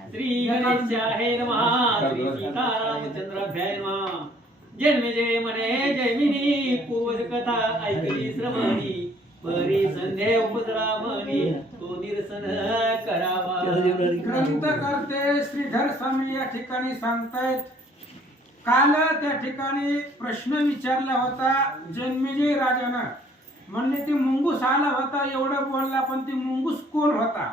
श्री गणेशाय नमः श्री सीतारामचंद्राभ्याय नमः जन्मे जय म्हणे जयमिनी पूर्वज कथा ऐकली श्रवणी परी संध्या उपद्रामणी तो निरसन करावा. ग्रंथकर्ते श्रीधर स्वामी या ठिकाणी सांगतायत, काल त्या ठिकाणी प्रश्न विचारला होता जन्मेजय राजानं. म्हणले ते मुंगूस आला होता एवढं बोलला, पण ते मुंगूस कोण होता?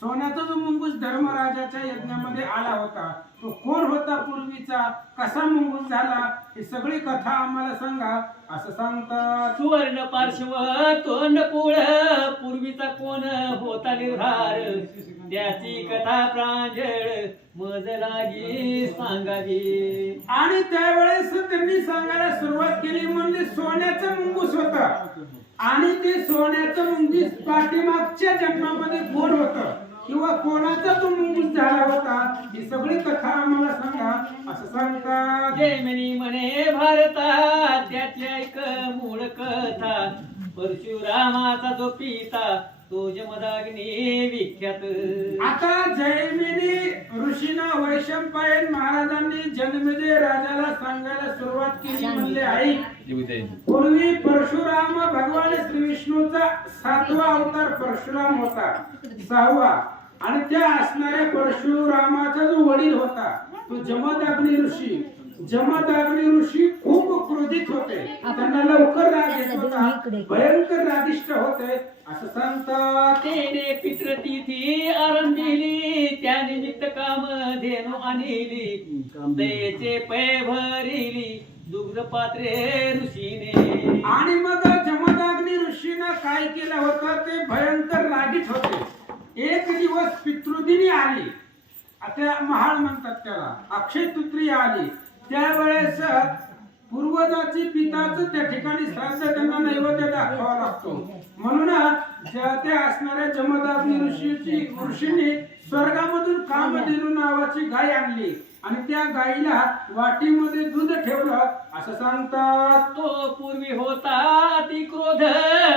सोन्याचा जो मुंगूस धर्मराजाच्या यज्ञामध्ये आला होता तो कोण होता? पूर्वीचा कसा मुंगूस झाला? ही सगळी कथा आम्हाला सांगा असं सांगतात. सुवर्ण पार्श्व तोंड पुळ पूर्वीचा कोण होता निर्धार त्याची कथा प्रांजळ मज लागी सांगावी. आणि त्यावेळेस त्यांनी सांगायला सुरुवात केली. म्हणजे सोन्याचा मुंगूस होता आणि ते सोन्याचं मुंगूस पाठीमागच्या जन्मामध्ये कोण होतं किंवा कोणाचा तो मुंगूस झाला होता ही सगळी कथा आम्हाला सांगा असं सांगतात. जैमिनी म्हणे भारता त्यातल्या एक मूळ कथा परशुरामाचा जो पिता तो जमदाग्नी विख्यात. आता जैमिनी ऋषीनं वैशंपायन महाराजांनी जन्मेजय राजाला सांगायला सुरुवात केली. म्हणले आई, पूर्वी परशुराम भगवान श्री विष्णूचा 7वा अवतार परशुराम होता, 6वा. आणि त्या असणाऱ्या परशुरामाचा जो वडील होता तो जमदग्नी ऋषी. जमदग्नी ऋषी खूप क्रोधित होते, त्यांना लवकर राग येत होता, भयंकर रागिष्ट होते असं सांगतात. तेने पितृतिथी आरंभिली त्या निमित्त काम धेनु आणली दयेचे पै भरिली दुग्ध पात्रे ऋषीने. आणि मग जमदग्नी ऋषीनं काय केलं होतं? ते भयंकर रागीत होते. एक दिवस पितृदिनी आली, आता महाळ म्हणतात त्याला, अक्षय तृतीया आली. त्यावेळेस पूर्वजाची पिताचं त्या ठिकाणी श्राद्ध त्यांना नैवेद्य दाखवावा लागतो. म्हणून ते असणाऱ्या जमदग्नी ऋषींनी स्वर्गामधून कामधेनू नावाची गाय आणली आणि त्या गायीला वाटीमध्ये दूध ठेवलं असं सांगतात. तो पूर्वी होता अति क्रोध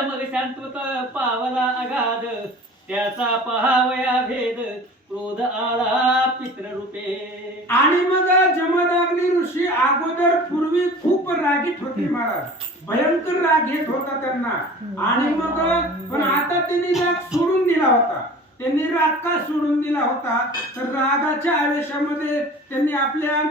मग शांतवत पावला अगाध त्याचा पहावया भेद क्रोध आला पितृरूपे. आणि मग जमदग्नी ऋषी अगोदर पूर्वी खूप रागीत होते महाराज, भयंकर राग येत होता त्यांना. आणि मग पण आता त्यांनी राग सोडून दिला होता. त्यांनी राग का सोडून दिला होता? तर रागाच्या आवेशामध्ये त्यांनी आपल्या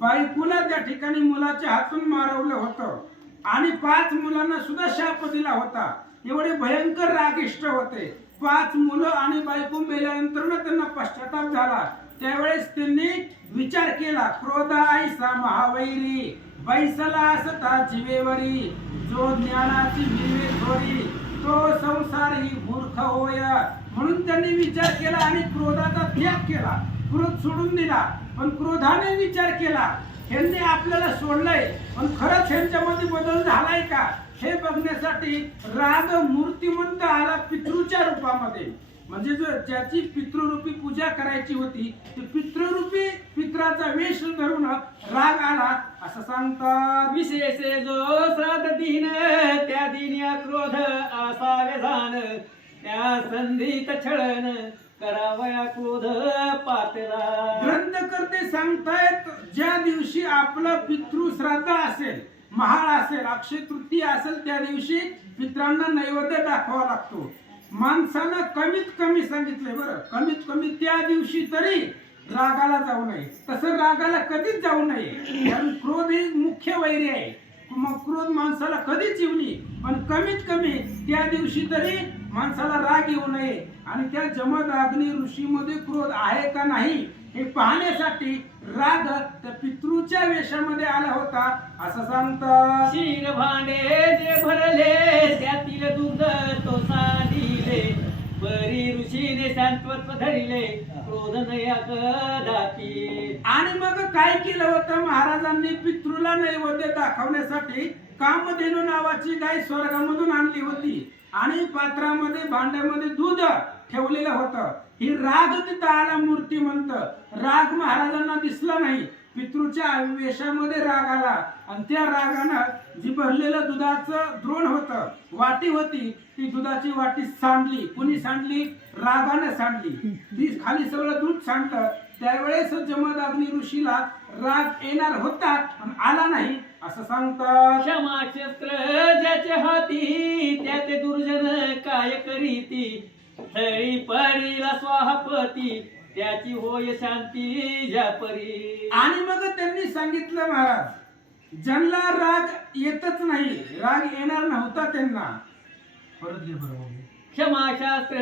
बायकोला त्या ठिकाणी मुलाच्या हातून मारवलं होतं आणि 5 मुलांना सुद्धा शाप दिला होता. एवढे भयंकर रागिष्ट होते. 5 मुलं आणि बायको मेल्यानंतर त्यांना पश्चाताप झाला. त्यावेळेस त्यांनी विचार केला, क्रोध ऐसा महावैरी बैसला असता जीवेवरी जो ज्ञानाची मिळवे थोरी तो संसार ही मूर्ख होय. म्हणून त्यांनी विचार केला आणि क्रोधाचा त्याग केला, क्रोध सोडून दिला. पण क्रोधाने विचार केला, ह्यांनी आपल्याला सोडलंय पण खरंच ह्यांच्यामध्ये बदल झालाय का हे बघण्यासाठी राग मूर्तिमंत आला पितृच्या रूपामध्ये. म्हणजे जो ज्याची पितृरूपी पूजा करायची होती ती पितृरूपी पित्राचा वेश धरून राग आला असं सांगतात. विशेष जो श्राद्ध दिन त्या दिन्या क्रोध असावे जाण त्या संधीत छळन करावया क्रोध पातला. ग्रंथकर्ते सांगतायत, ज्या दिवशी आपलं पितृ श्राद्ध असेल, महाळ असेल, अक्षय तृतीया असेल, त्या दिवशी पित्रांना नैवेद्य दाखवावा लागतो. माणसानं कमीत कमी सांगितलंय बरं, कमीत कमी त्या दिवशी तरी रागाला जाऊ नये. तसं रागाला कधीच जाऊ नये, कारण क्रोध हे मुख्य वैरी आहे. मग क्रोध माणसाला कधीच येऊ नये, पण कमीत कमी त्या दिवशी तरी माणसाला राग येऊ नये. आणि त्या जमदग्नी ऋषीमध्ये क्रोध आहे का नाही हे पाहण्यासाठी राग त्या पितृच्या वेशामध्ये आला होता असं सांगतात. क्षीर भांडे जे भरले त्यातील दूध तो साधिले परी ऋषीने शांतत्व धरिले क्रोध नया कदापि. आणि मग काय केलं होतं महाराजांनी? पितृला नैवेद्य दाखवण्यासाठी कामधेनू नावाची गाय स्वर्गामधून आणली होती आणि पात्रामध्ये भांड्यामध्ये दूध ठेवलेलं होतं. ही राग तिथं आला मूर्तिमंत. राग महाराजांना दिसला नाही, पितृच्या वेशामध्ये राग आला आणि त्या रागानं जी भरलेलं दुधाचं द्रोण होतं, वाटी होती, ती दुधाची वाटी सांडली. कुणी सांडली? रागाने सांडली. ती खाली सगळं दूध सांडलं. त्यावेळेस जमदग्नी ऋषीला राग येणार होता पण आला नाही असं सांगतात. क्षमा क्षेत्र ज्याचे हाती त्याचे दुर्जन काय करीती, थळी पडीला स्वाहापती त्याची होय शांती ज्या परी. आणि मग त्यांनी सांगितलं महाराज, ज्यांना राग येतच नाही, राग येणार नव्हता त्यांना, परत घे बरोबर. क्षमाशास्त्र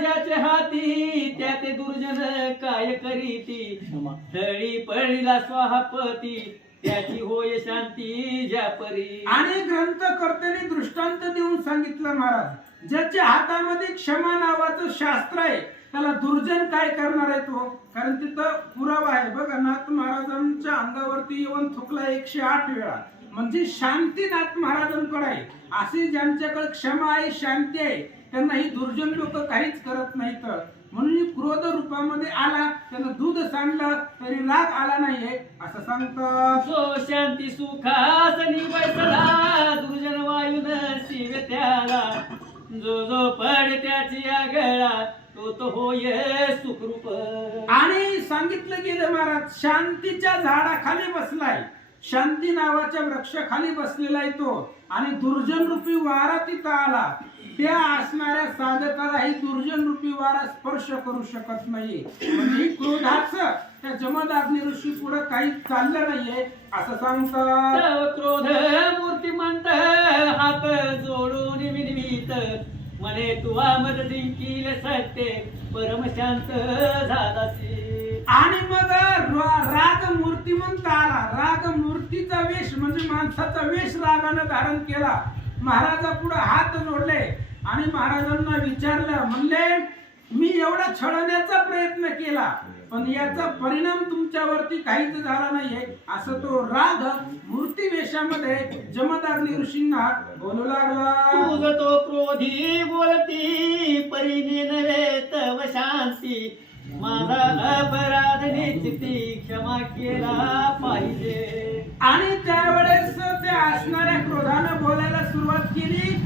ज्याचे हाती त्याचे दुर्जन काय करीती, थळी पडीला स्वाहापती त्याची होय शांती ज्या परी. आणि ग्रंथकर्त्यांनी दृष्टांत देऊन सांगितलं महाराज, ज्याच्या हातामध्ये क्षमा नावाचं शास्त्र आहे त्याला दुर्जन काय करणार आहे तो? कारण तिथं पुरावा आहे बघा, नाथ महाराजांच्या अंगावरती येऊन थुकला 108 वेळा, म्हणजे शांती नाथ महाराजांकडे आहे. असे ज्यांच्याकडे क्षमा आहे, शांती आहे, त्यांना ही दुर्जन लोक काहीच करत नाहीत. म्हणून क्रोध रूपामध्ये आला, त्यानं दूध सांडलं तरी राग आला नाहीये असं सांगतात. जो शांती सुखासनी बसला दुर्जन वायून शिव त्याला, जो जो पड त्याची आगळा तो तो होय सुखरूप. आणि सांगितलं गेलं महाराज, शांतीच्या झाडाखाली बसलाय, शांती नावाच्या वृक्षाखाली बसलेला आहे तो, आणि दुर्जन रूपी वारा तिथं आला. त्या असणाऱ्या साधकाला ही दुर्जन रूपी वारा स्पर्श करू शकत नाही. म्हणजे क्रोधाचं त्या जमदग्नी ऋषी पुढे काही चाललं नाहीये असं सांगतात. तव क्रोध मूर्तिमंत हात जोडून विनवीत, म्हणे तुवा मद जिंकील सत्य परम शांत झालासी. आणि मग राग मूर्तिमंत आला. राग मूर्तीचा वेश म्हणजे माणसाचा वेश रागानं धारण केला. महाराजा पुढे हात जोडले आणि महाराजांना विचारलं, म्हणले मी एवढा छळण्याचा प्रयत्न केला पण याचा परिणाम तुमच्यावरती काहीच झाला नाहीये असं तो राग मूर्ती वेशामध्ये जमदग्नी ऋषींना बोलू लागला. तुझ तो क्रोधी बोलती परिणी नव्हे तव शांती, माझा अपराध निश्चिती क्षमा केला पाहिजे. आणि त्यावेळेस त्या असणाऱ्या क्रोधानं बोलायला सुरुवात केली.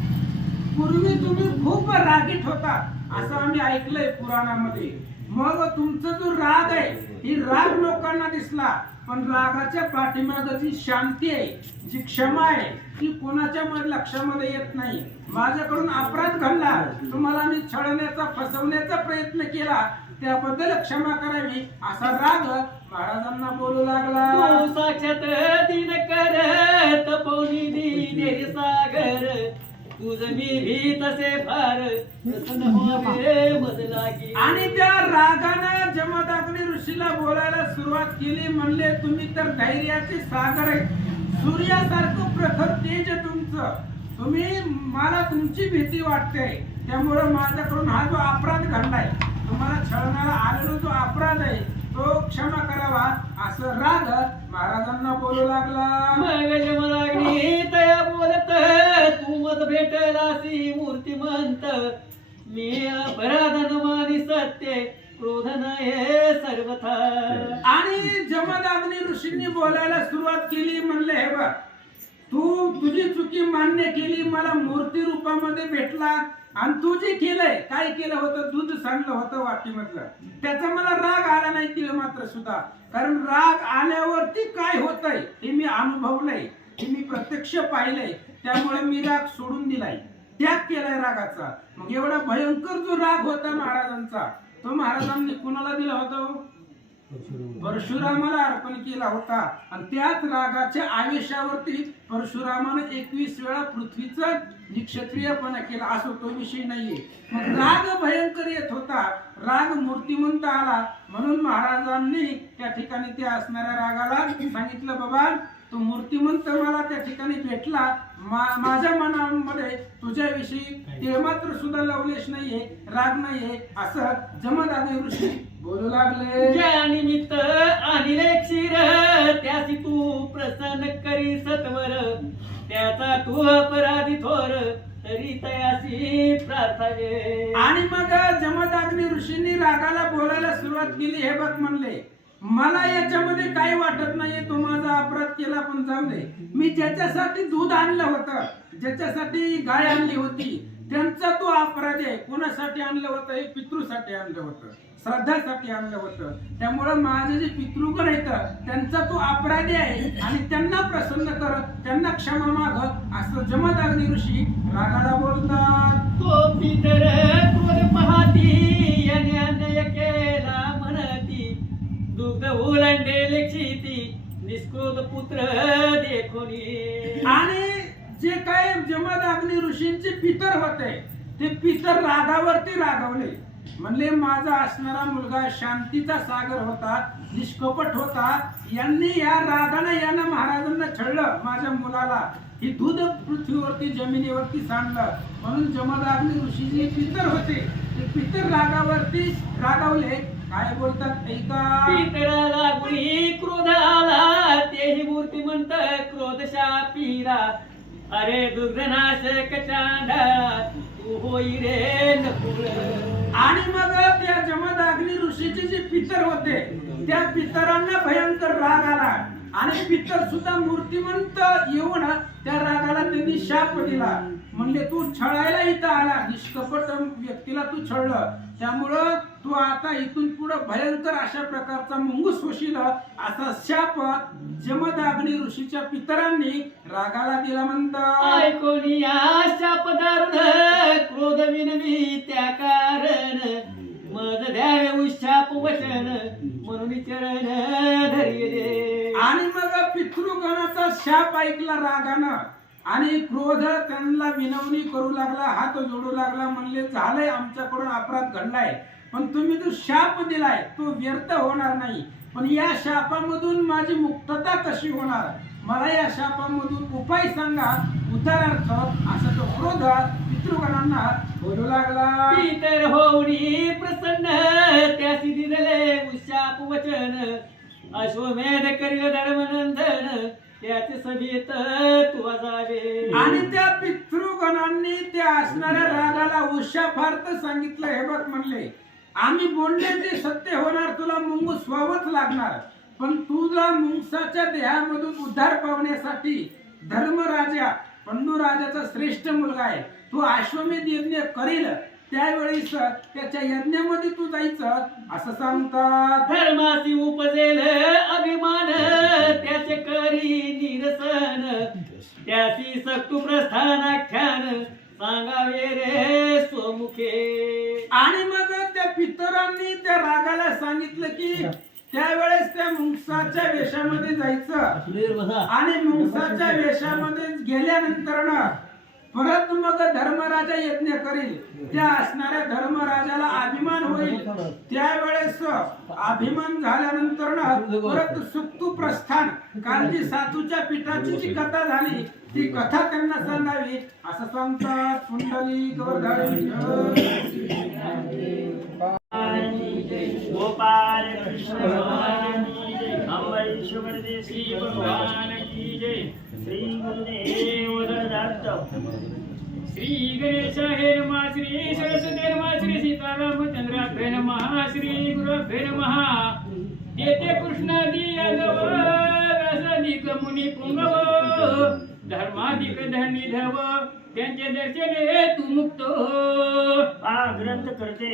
पूर्वी तुम्ही खूप रागीट होता असं आम्ही ऐकलंय पुराणामध्ये. मग तुमचा जो राग आहे ही राग लोकांना दिसला, पण रागाच्या पाठीमागे जी शांती आहे, जी क्षमा आहे, ती कोणाच्या लक्षामध्ये येत नाही. माझ्याकडून अपराध घडला, तुम्हाला मी छळण्याचा फसवण्याचा प्रयत्न केला, त्याबद्दल क्षमा करावी असा राग महाराजांना बोलू लागला. तू साक्षात दिन कर तपोनी दिने सागर, तुझ मी भी तसे फार प्रसन्न व्हावे मज लागी. आणि त्या रागानं जमदग्नी ऋषीला बोलायला सुरुवात केली. म्हणले तुम्ही तर धैर्याचे सागर आहे, सूर्यासारखं प्रखर तेज तुमचं, तुम्ही मला तुमची भीती वाटते, त्यामुळे माझ्याकडून हा जो अपराध घडलाय, तुम्हाला छळणारा आलेला जो अपराध आहे तो क्षमा करावा असं राग महाराजांना बोलू लागला. मग जमदग्नी तया बोलत तू मत भेटलासी मूर्तिमंत, मी अपराध न मानी सत्य क्रोध नये सर्वथा. आणि जमदग्नी ऋषींनी बोलायला सुरुवात केली. म्हणले हे बघ, तू तुझी चुकी मान्य केली, मला मूर्ती रूपामध्ये भेटला, आणि तू जे केलंय, काय केलं होतं, दूध सांडलं होतं वाटीमधलं, त्याचा मला राग आला नाही तिला मात्र सुद्धा. कारण राग आल्यावरती काय होतंय हे मी अनुभवलंय, हे मी प्रत्यक्ष पाहिलंय, त्यामुळे मी राग सोडून दिलाय, त्याग केलाय रागाचा. मग एवढा भयंकर जो राग होता महाराजांचा, तो महाराजांनी कुणाला दिला होता? परशुरामाला अर्पण केला होता. आणि त्याच रागाच्या आवेशावरती परशुरामानं 21 वेळा पृथ्वीचं निक्षत्रियपणा केला, असं तो विषय नाहीये. मग राग भयंकर येत होता, राग मूर्तिमंत आला, म्हणून महाराजांनी त्या ठिकाणी त्या असणाऱ्या रागाला सांगितलं, बाबा तो मूर्तिमंत मला त्या ठिकाणी भेटला, माझ्या मनामध्ये तुझ्याविषयी ते मात्र सुद्धा लवलेश नाहीये, राग नाहीये असं जमदग्नी ऋषी बोलू लागले. ज्या निमित्त आणिले क्षीर त्याची तू प्रसन्न करी सत्वर, त्याचा तू अपराधी थोर तरी तयासी प्रार्थावे. आणि मग जमदग्नी ऋषींनी रागाला बोलायला सुरुवात केली. हे बघ म्हणले, मला याच्यामध्ये काही वाटत नाहीये तो माझा अपराध केला पण जाऊ दे. मी ज्याच्यासाठी दूध आणलं होतं, ज्याच्यासाठी गाय आणली होती, त्यांचा तो अपराध आहे. कोणासाठी आणलं होतं? हे पितृसाठी आणलं होतं, श्राद्धासाठी आणलं होतं. त्यामुळं माझे जे पितृगण आहेत त्यांचा तो अपराधी आहे आणि त्यांना प्रसन्न कर, त्यांना क्षमा माग, असं जमदग्नी ऋषी रागाला बोलतात. तो पितर क्रोध पाहती याने अन्याय केला म्हणती, दुग्ध ओलांडेल क्षिती निष्क्रोध पुत्र देखोनी. आणि जे काय जमदग्नी ऋषींचे पितर होते ते पितर रागावरती रागवले. म्हणले माझा असणारा मुलगा शांतीचा सागर होता, निष्कपट होता, यांनी या रागानं यानं महाराजांना छळलं, माझ्या मुलाला ही दूध पृथ्वीवरती जमिनीवरती सांडलं. म्हणून जमदग्नी ऋषी जे पितर होते ते पितर रागावरती रागवले. काय बोलतात ऐका. पितराला गुणी क्रोध आला, तेही मूर्तिमंत क्रोधशापीरा. अरे दुर्गनाशक चांडा तू होई रे नकुळ. आणि मग त्या जमदग्नी ऋषीचे जे पितर होते त्या पितरांना भयंकर राग आला आणि पितर सुद्धा मूर्तिमंत येऊन त्या रागाला त्यांनी शाप दिला. म्हणले तू छळायला इथं आला, निष्कपट व्यक्तीला तू छळलं, त्यामुळं तू आता इथून पुढे भयंकर अशा प्रकारचा मुंगूस होशील, असा शाप जमदग्नी ऋषीच्या पितरांनी रागाला दिला. म्हणतात ऐकोनी शाप दारुण क्रोध विनवी त्या कारण, मज द्यावे उशाप वचन म्हणून चरण धैर्य. आणि मग पितृगणाचा शाप ऐकला रागानं आणि क्रोध त्यांना विनवणी करू लागला, हात जोडू लागला. म्हणले झालंय आमच्याकडून अपराध घडलाय, पण तुम्ही जो शाप दिलाय तो व्यर्थ होणार नाही. पण या शापामधून माझी मुक्तता कशी होणार, मला या शापामधून उपाय सांगा, उदाहरणार्थ असा तो क्रोध पितृगणांना बोलू लागला. पितर होऊनी प्रसन्न त्यासी दिले उशाप वचन, अश्वमेध करील धर्मनंदन त्याचे सभेत तू जावे. आणि त्या पितृगणांनी त्या असणाऱ्या रागाला उशापार्थ सांगितलं. हे बघ म्हणले आम्ही बोलले ते सत्य होणार, तुला मुंगूस व्हावंच लागणार, पण तुला मुंगसाच्या देहामधून उद्धार पावण्यासाठी धर्मराजा पंडूराजाचा श्रेष्ठ मुलगा आहे, तू अश्वमेध यज्ञ करील, त्यावेळेस त्याच्या यज्ञामध्ये तू जायचं असं सांगतात. धर्मासी उपजेल अभिमान त्याचे करी निरसन, त्यासी सक्तू प्रस्थानाख्यान सांगावे रे स्वमुखे. आणि मग त्या पितरांनी त्या रागाला सांगितलं की त्यावेळेस त्या मुंगसाच्या वेशामध्ये जायचं आणि मुंगसाच्या वेशामध्ये गेल्यानंतर परत मग धर्मराजा यज्ञ करील, त्या असणाऱ्या धर्मराजाला अभिमान होईल. त्यावेळेस अभिमान झाल्यानंतर परत सुक्तू प्रस्थान, काल जी सातूच्या पिठाची जी कथा झाली ती कथा त्यांना सांगावी असं सांगतात. कुंडली गोपाल कृष्ण भगवान की जय, अंबरीश्वर श्री भगवान की जय, श्री गुरुदेव दत्त. श्री गणेश हे नमः, श्री सरस्वती नमः, श्री सीतारामचंद्राभ्ये नमः, श्री गुरुभ्ये नमः. येते कृष्णादी यादव रसाधिक मुनी पुंगव, धर्माधिक धनी धव त्यांचे दर्शने तू मुक्त. हा ग्रंथ करते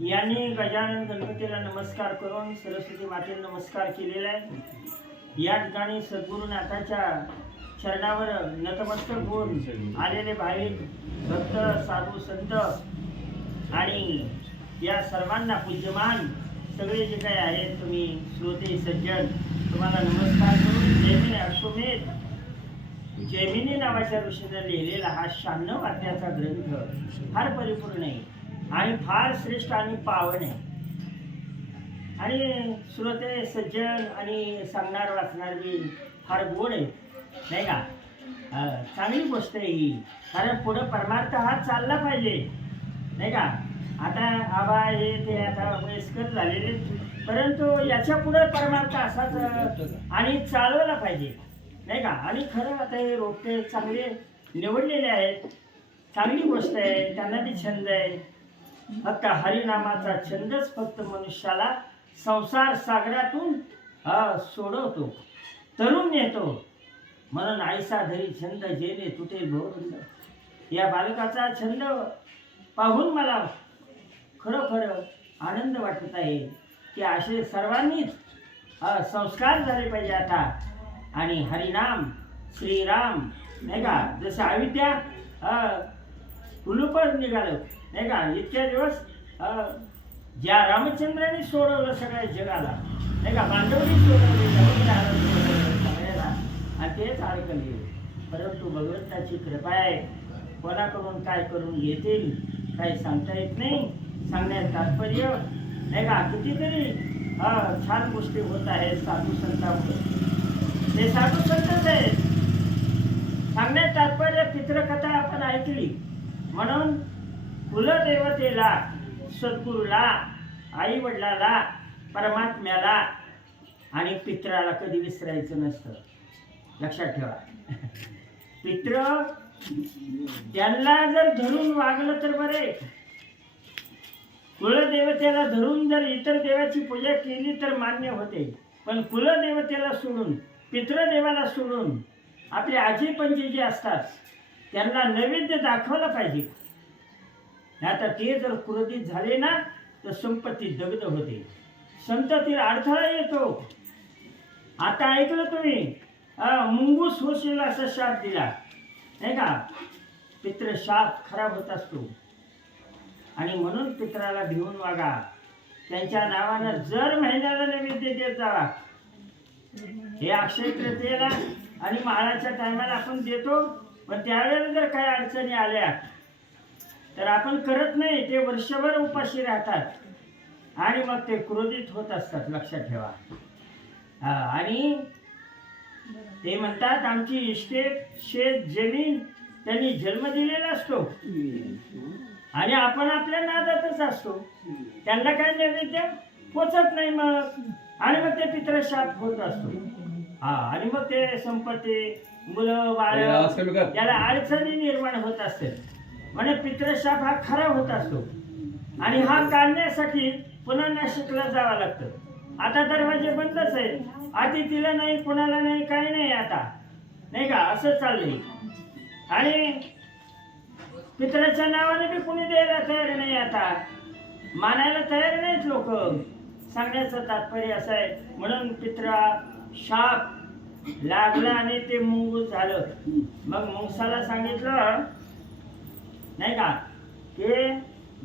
यांनी गजानन गणपतीला नमस्कार करून सरस्वती मातेला नमस्कार केलेला आहे. या ठिकाणी सद्गुरुनाथाच्या चरणावर नतमस्तक होऊन आलेले भाविक भक्त साधू संत आणि या सर्वांना पूज्यमान सगळे जे काही आहेत तुम्ही श्रोते सज्जन, तुम्हाला नमस्कार करून जैमिनी अश्वमेध जैमिनी नावाच्या ऋषीने लिहिलेला हा 96 वाद्याचा ग्रंथ फार परिपूर्ण आहे आणि फार श्रेष्ठ आणि पावन आहे. आणि श्रोते सज्जन आणि सांगणार वाचणार बी फार गोड आहे, नाही का. चांगली गोष्ट आहे ही, कारण पुढं परमार्थ हा चालला पाहिजे, नाही का. आता आबा हे ते आता वयस्कर झालेले, परंतु याच्या पुढे परमार्थ असाच आणि चालवला पाहिजे, नाही का. आणि खरं आता हे रोपटे चांगले निवडलेले आहेत, चांगली गोष्ट आहे. त्यांना बी छंद आहे, फक्त हरिनामाचा छंदच फक्त मनुष्याला संसार सागरातून सोडवतो, तरुण नेतो. म्हणून आईसा धरी छंद जेणे तुटे भोवरुंद. या बालकाचा छंद पाहून मला खरोखर आनंद वाटत आहे की असे सर्वांनीच संस्कार झाले पाहिजे आता. आणि हरिनाम श्रीराम नाही का, जसं अविद्या कुलूपर निघालं नाही का, इतक्या दिवस ज्या रामचंद्राने सोडवलं सगळ्या जगाला नाही का, बांधवनी सोडवली सगळ्याला, आणि तेच अडकले. परंतु भगवंताची कृपा आहे, कोणाकडून काय करून घेतील काही सांगता येत नाही. सांगण्यात तात्पर्य नाही का, कितीतरी छान गोष्टी होत आहेत साधू संतांमुळे. ते साधू संतच आहेत. सांगण्यात तात्पर्य पितृकथा आपण ऐकली म्हणून कुलदेवतेला, सद्गुरूला, आई वडिलाला, परमात्म्याला आणि पित्राला कधी विसरायचं नसतं. लक्षात ठेवा. पित्र त्यांना जर धरून वागलं तर बरे. कुलदेवतेला धरून जर इतर देवाची पूजा केली तर मान्य होते, पण कुलदेवतेला सोडून, पितृदेवाला सोडून आपले आजी पंजी जे असतात त्यांना नैवेद्य दाखवलं पाहिजे. आता ते जर क्रोधित झाले ना तर संपत्ती दग्ध होते, संततीला अडथळा येतो. आता ऐकलं तुम्ही, मुंगूस होशील असा शाप दिला नाही का. पितृ शाप खराब होत असतो आणि म्हणून पित्राला भिवून वागा. त्यांच्या नावानं जर महिन्याला नैवेद्य देत जावा. हे अक्षय तृतीयेला आणि महाळाच्या टायमाला आपण देतो, पण त्यावेळेला जर काही अडचणी आल्या तर आपण करत नाही. ते वर्षभर उपाशी राहतात आणि मग ते क्रोधित होत असतात. लक्षात ठेवा. आणि ते म्हणतात आमची इस्टेट, शेत, जमीन त्यांनी जन्म दिलेला असतो आणि आपण आपल्या नादातच असतो. त्यांना काय नैवेद्य पोचत नाही मग, आणि मग ते पितृशाप होत असतो. आणि मग ते संपत्ती, मुलं बाळ याला अडचणी निर्माण होत असते. म्हणजे पितृशाप हा खरा होत असतो आणि हा काढण्यासाठी पुन्हा नाशिकला जावं लागतं. आता दरवाजे बंदच आहे, अतिथीला नाही, कुणाला नाही, काही नाही आता नाही का, असं चाललंय. आणि पितराच्या नावाने बी कुणी द्यायला तयार नाही, आता मानायला तयार नाहीत लोक. सांगण्याचं तात्पर्य असं आहे. म्हणून पित्रा शाप लागला आणि ते मुंगूस झालं. मग मुंगसाला सांगितलं नाही का, ते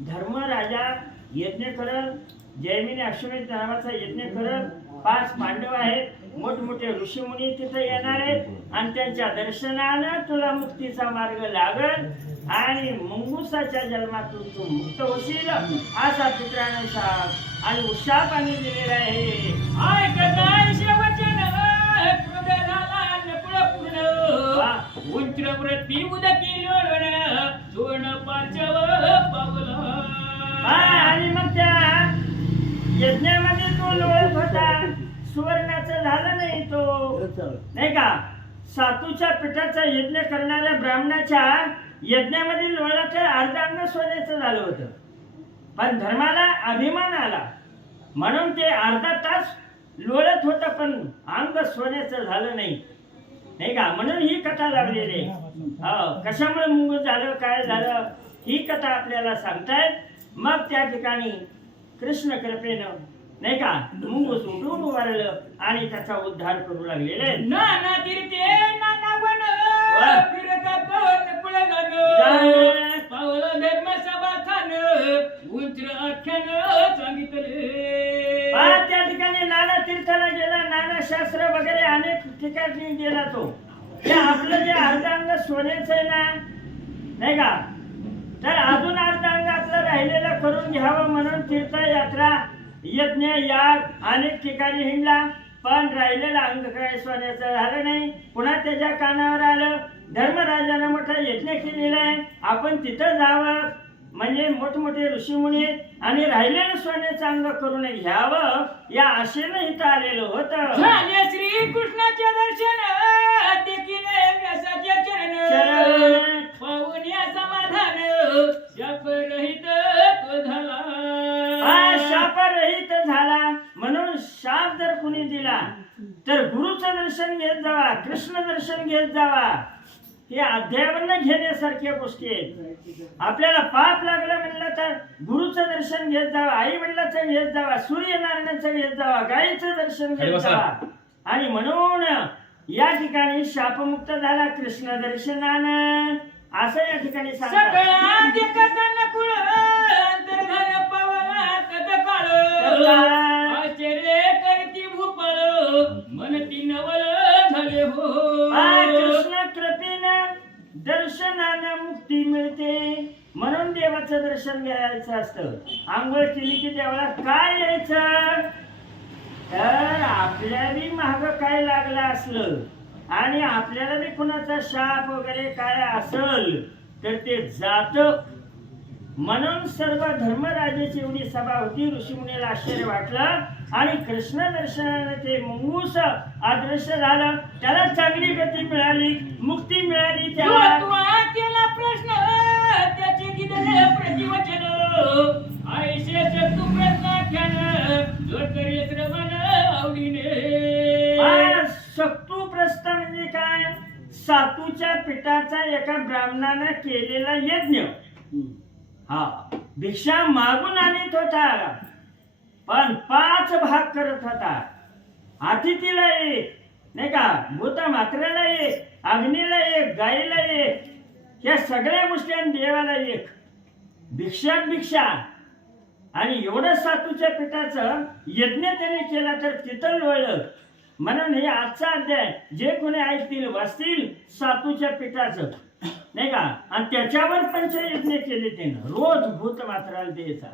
धर्मराजा यज्ञ करल, जैमिनी अश्वमेध नावाचा यज्ञ करल. 5 पांडव आहेत, मोठमोठे ऋषीमुनी तिथे येणार आहेत आणि त्यांच्या दर्शनानं तुला मुक्तीचा मार्ग लागल आणि मुंगुसाच्या जन्मातून तू मुक्त होशील, असा पित्राने शाप आणि शाप आम्ही दिलेला आहे. ऐकताय शेवटचे हृदयाला नकुळ पूर्ण उंच प्रति उदकी लोळण सोन पाचव पावलं. आणि मग त्या यज्ञामध्ये तो लोळत होता, सुवर्णाचं झालं नाही तो नाही का. सातूच्या पिठाचा यज्ञ करणाऱ्या ब्राह्मणाच्या यज्ञामध्ये लोळला तर अर्धांग सोन्याचं झालं होतं, पण धर्माला अभिमान आला म्हणून ते अर्धा तास लोळत होतं, पण अंग सोन्याचं झालं नाही नाही का. म्हणून ही कथा लागलेली आहे. कशामुळे मुंग झालं, काय झालं, ही कथा आपल्याला सांगतायत. मग त्या ठिकाणी कृष्ण कृपेनं नाही का मुंगूस उठून उभारलं आणि त्याचा उद्धार करू लागलेले. नाना तीर्थे नाना वन फिरतात नकुळ पावलं धर्म सभा खान उंच आख्यान सांगितले. त्या ठिकाणी नाना तीर्थाला गेला, नाना शास्त्र वगैरे अनेक ठिकाणी गेला तो. ते आपलं जे अर्धांग सोन्याचं आहे ना नाही का, तर अजून अर्धांग आपलं राहिलेलं करून घ्यावं म्हणून तीर्थयात्रा, यज्ञ, याग अनेक ठिकाणी हिंडला, पण राहिलेलं अंग काय सोन्याचं झालं नाही. पुन्हा त्याच्या कानावर आलं धर्मराजानं मोठा यज्ञ केलेला आहे, आपण तिथं जावं, म्हणजे मोठमोठे ऋषीमुनी आणि राहिलेलं सोन्याचं अंग करून घ्यावं या आशेनं इथं आलेलं होतं. श्री कृष्णाचे दर्शन देखील व्यासाचे चरण पाहून समाधान शापरहित तो झाला. शापरहित झाला. कुणी दिला तर गुरुचं दर्शन घेत जावा, कृष्ण दर्शन घेत जावा. हे अध्यायावरनं घेण्यासारख्या गोष्टी आहेत. आपल्याला पाप लागलं म्हणलं तर गुरुचं दर्शन घेत जावा, आई वडिलाचं घेत जावा, सूर्यनारायणाचं घेत जावा, गायीचं दर्शन घेत जावा. आणि म्हणून या ठिकाणी शापमुक्त झाला कृष्ण दर्शनानं, असं या ठिकाणी सांगतात. सगळ्या जगात नकुळ अंतर्धान पावला कथ काळ, आश्चर्य करती भूपळ मनती नवल झाले हो. कृष्ण कृपेनं दर्शनानं मुक्ती मिळते. म्हणून देवाचं दर्शन घ्यायचं असतं. आंघोळ केली की देवाला काय यायचं तर आपल्या बी माग काय लागलं असलं आणि आपल्याला बी कुणाचा शाप वगैरे काय असल तर ते जात. म्हणून सर्व धर्मराजाची एवढी सभा होती. ऋषीमुनीला आश्चर्य वाटलं आणि कृष्ण दर्शनाने ते मुंगूस अदृश्य झालं. त्याला चांगली गती मिळाली, मुक्ती मिळाली. त्याला केला प्रश्न त्याचे दिले प्रतिवचन, आयुष्य तू प्रश्नाख्यान जोर करी श्रवण आवडीने. शक्तू प्रस्थ म्हणजे काय? सातूच्या पिठाचा एका ब्राह्मणाने केलेला यज्ञ. हा, भिक्षा मागून आणत होता पण 5 भाग करत होता. अतिथीला एक, नाही का, भूत मात्रेला एक, अग्नीला एक, गाईला एक, या सगळ्या गोष्टी आणि देवाला एक. भिक्षा आणि एवढं सातूच्या पिठाचं यज्ञ त्याने केला तर तिथं लोळलं. म्हणून हे आजचा अध्याय जे कोणी ऐकतील वाचतील सातूच्या पिठाचं, नाही का, आणि त्याच्यावर पंचयज्ञ केले त्यानं. रोज भूत मात्राला द्यायचा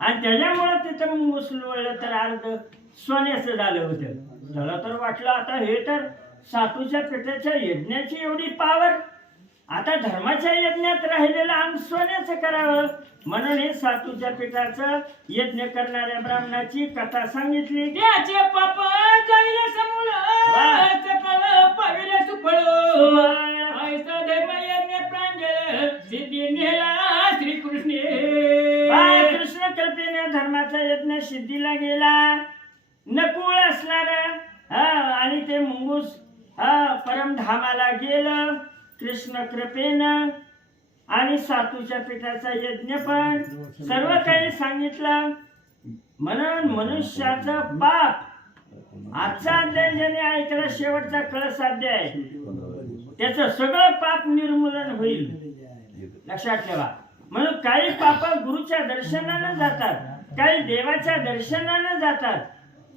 आणि त्याच्यामुळे तिथं मुंगूस लोळलं तर अर्ध सोन्याचं झालं होतं. त्याला तर वाटलं आता हे तर सातूच्या पिठाच्या यज्ञाची एवढी पावर, आता धर्माच्या यज्ञात राहिलेलं अंग सोन्याचं करावं. म्हणून हे सातूच्या पिठाचं यज्ञ करणाऱ्या ब्राह्मणाची कथा सांगितली. त्याचे पाप जाईल समूळ सकल पाविले सुफळ, ऐसा धर्म यज्ञ प्रांजळ सिद्धी नेला श्रीकृष्णे. कृष्ण कृपेने धर्माचा यज्ञ सिद्धीला गेला. नकुळ असणार आणि ते मुंगूस परमधामाला गेलं कृष्ण कृपेनं. आणि सातूच्या पिठाचा यज्ञ पण सर्व काही सांगितलं. म्हणून मनुष्याचं पाप, आजचा अध्याय ज्याने ऐकला शेवटचा कळस अध्याय, त्याचं सगळं पाप निर्मूलन होईल, लक्षात ठेवा. म्हणून काही पाप गुरुच्या दर्शनानं जातात, काही देवाच्या दर्शनानं जातात,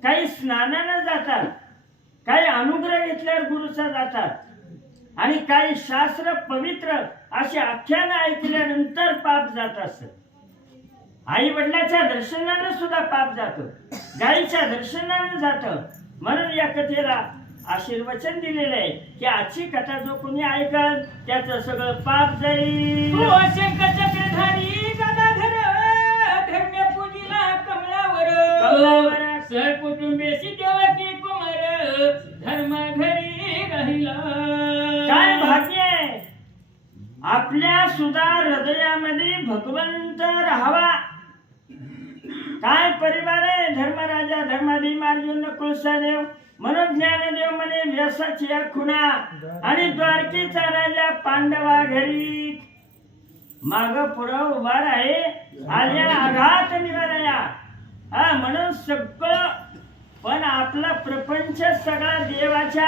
काही स्नानानं जातात, काही अनुग्रह घेतल्यावर गुरुचा जातात आणि काही शास्त्र पवित्र अशी आख्यानं ऐकल्यानंतर पाप जात असत. आई वडिलाच्या दर्शनानं सुद्धा पाप जातं, गाईच्या दर्शनानं जातं. म्हणून या कथेला आशीर्वचन दिलेलं आहे की आजची कथा जो कोणी ऐकल त्याचं सगळं पाप जाईल. चक्रधारी गदाधर धर्म पूजिला कमलावर, सर कुटुंबेशी देवकी कुमार धर्म घरी राहिला. काय भाग्य आहे आपल्या सुद्धा हृदयामध्ये भगवंत राहावा. काय परिवार आहे धर्मराजा धर्माभिमार्जुन नकुलसहदेव. म्हणून ज्ञानदेव म्हणे व्यासाची खुणा आणि द्वारकेचा राजा पांडवा घरी. माग पुढं उभा आहे आल्या आघात निवाराया. म्हणून सगळं पण आपला प्रपंच सगळा देवाच्या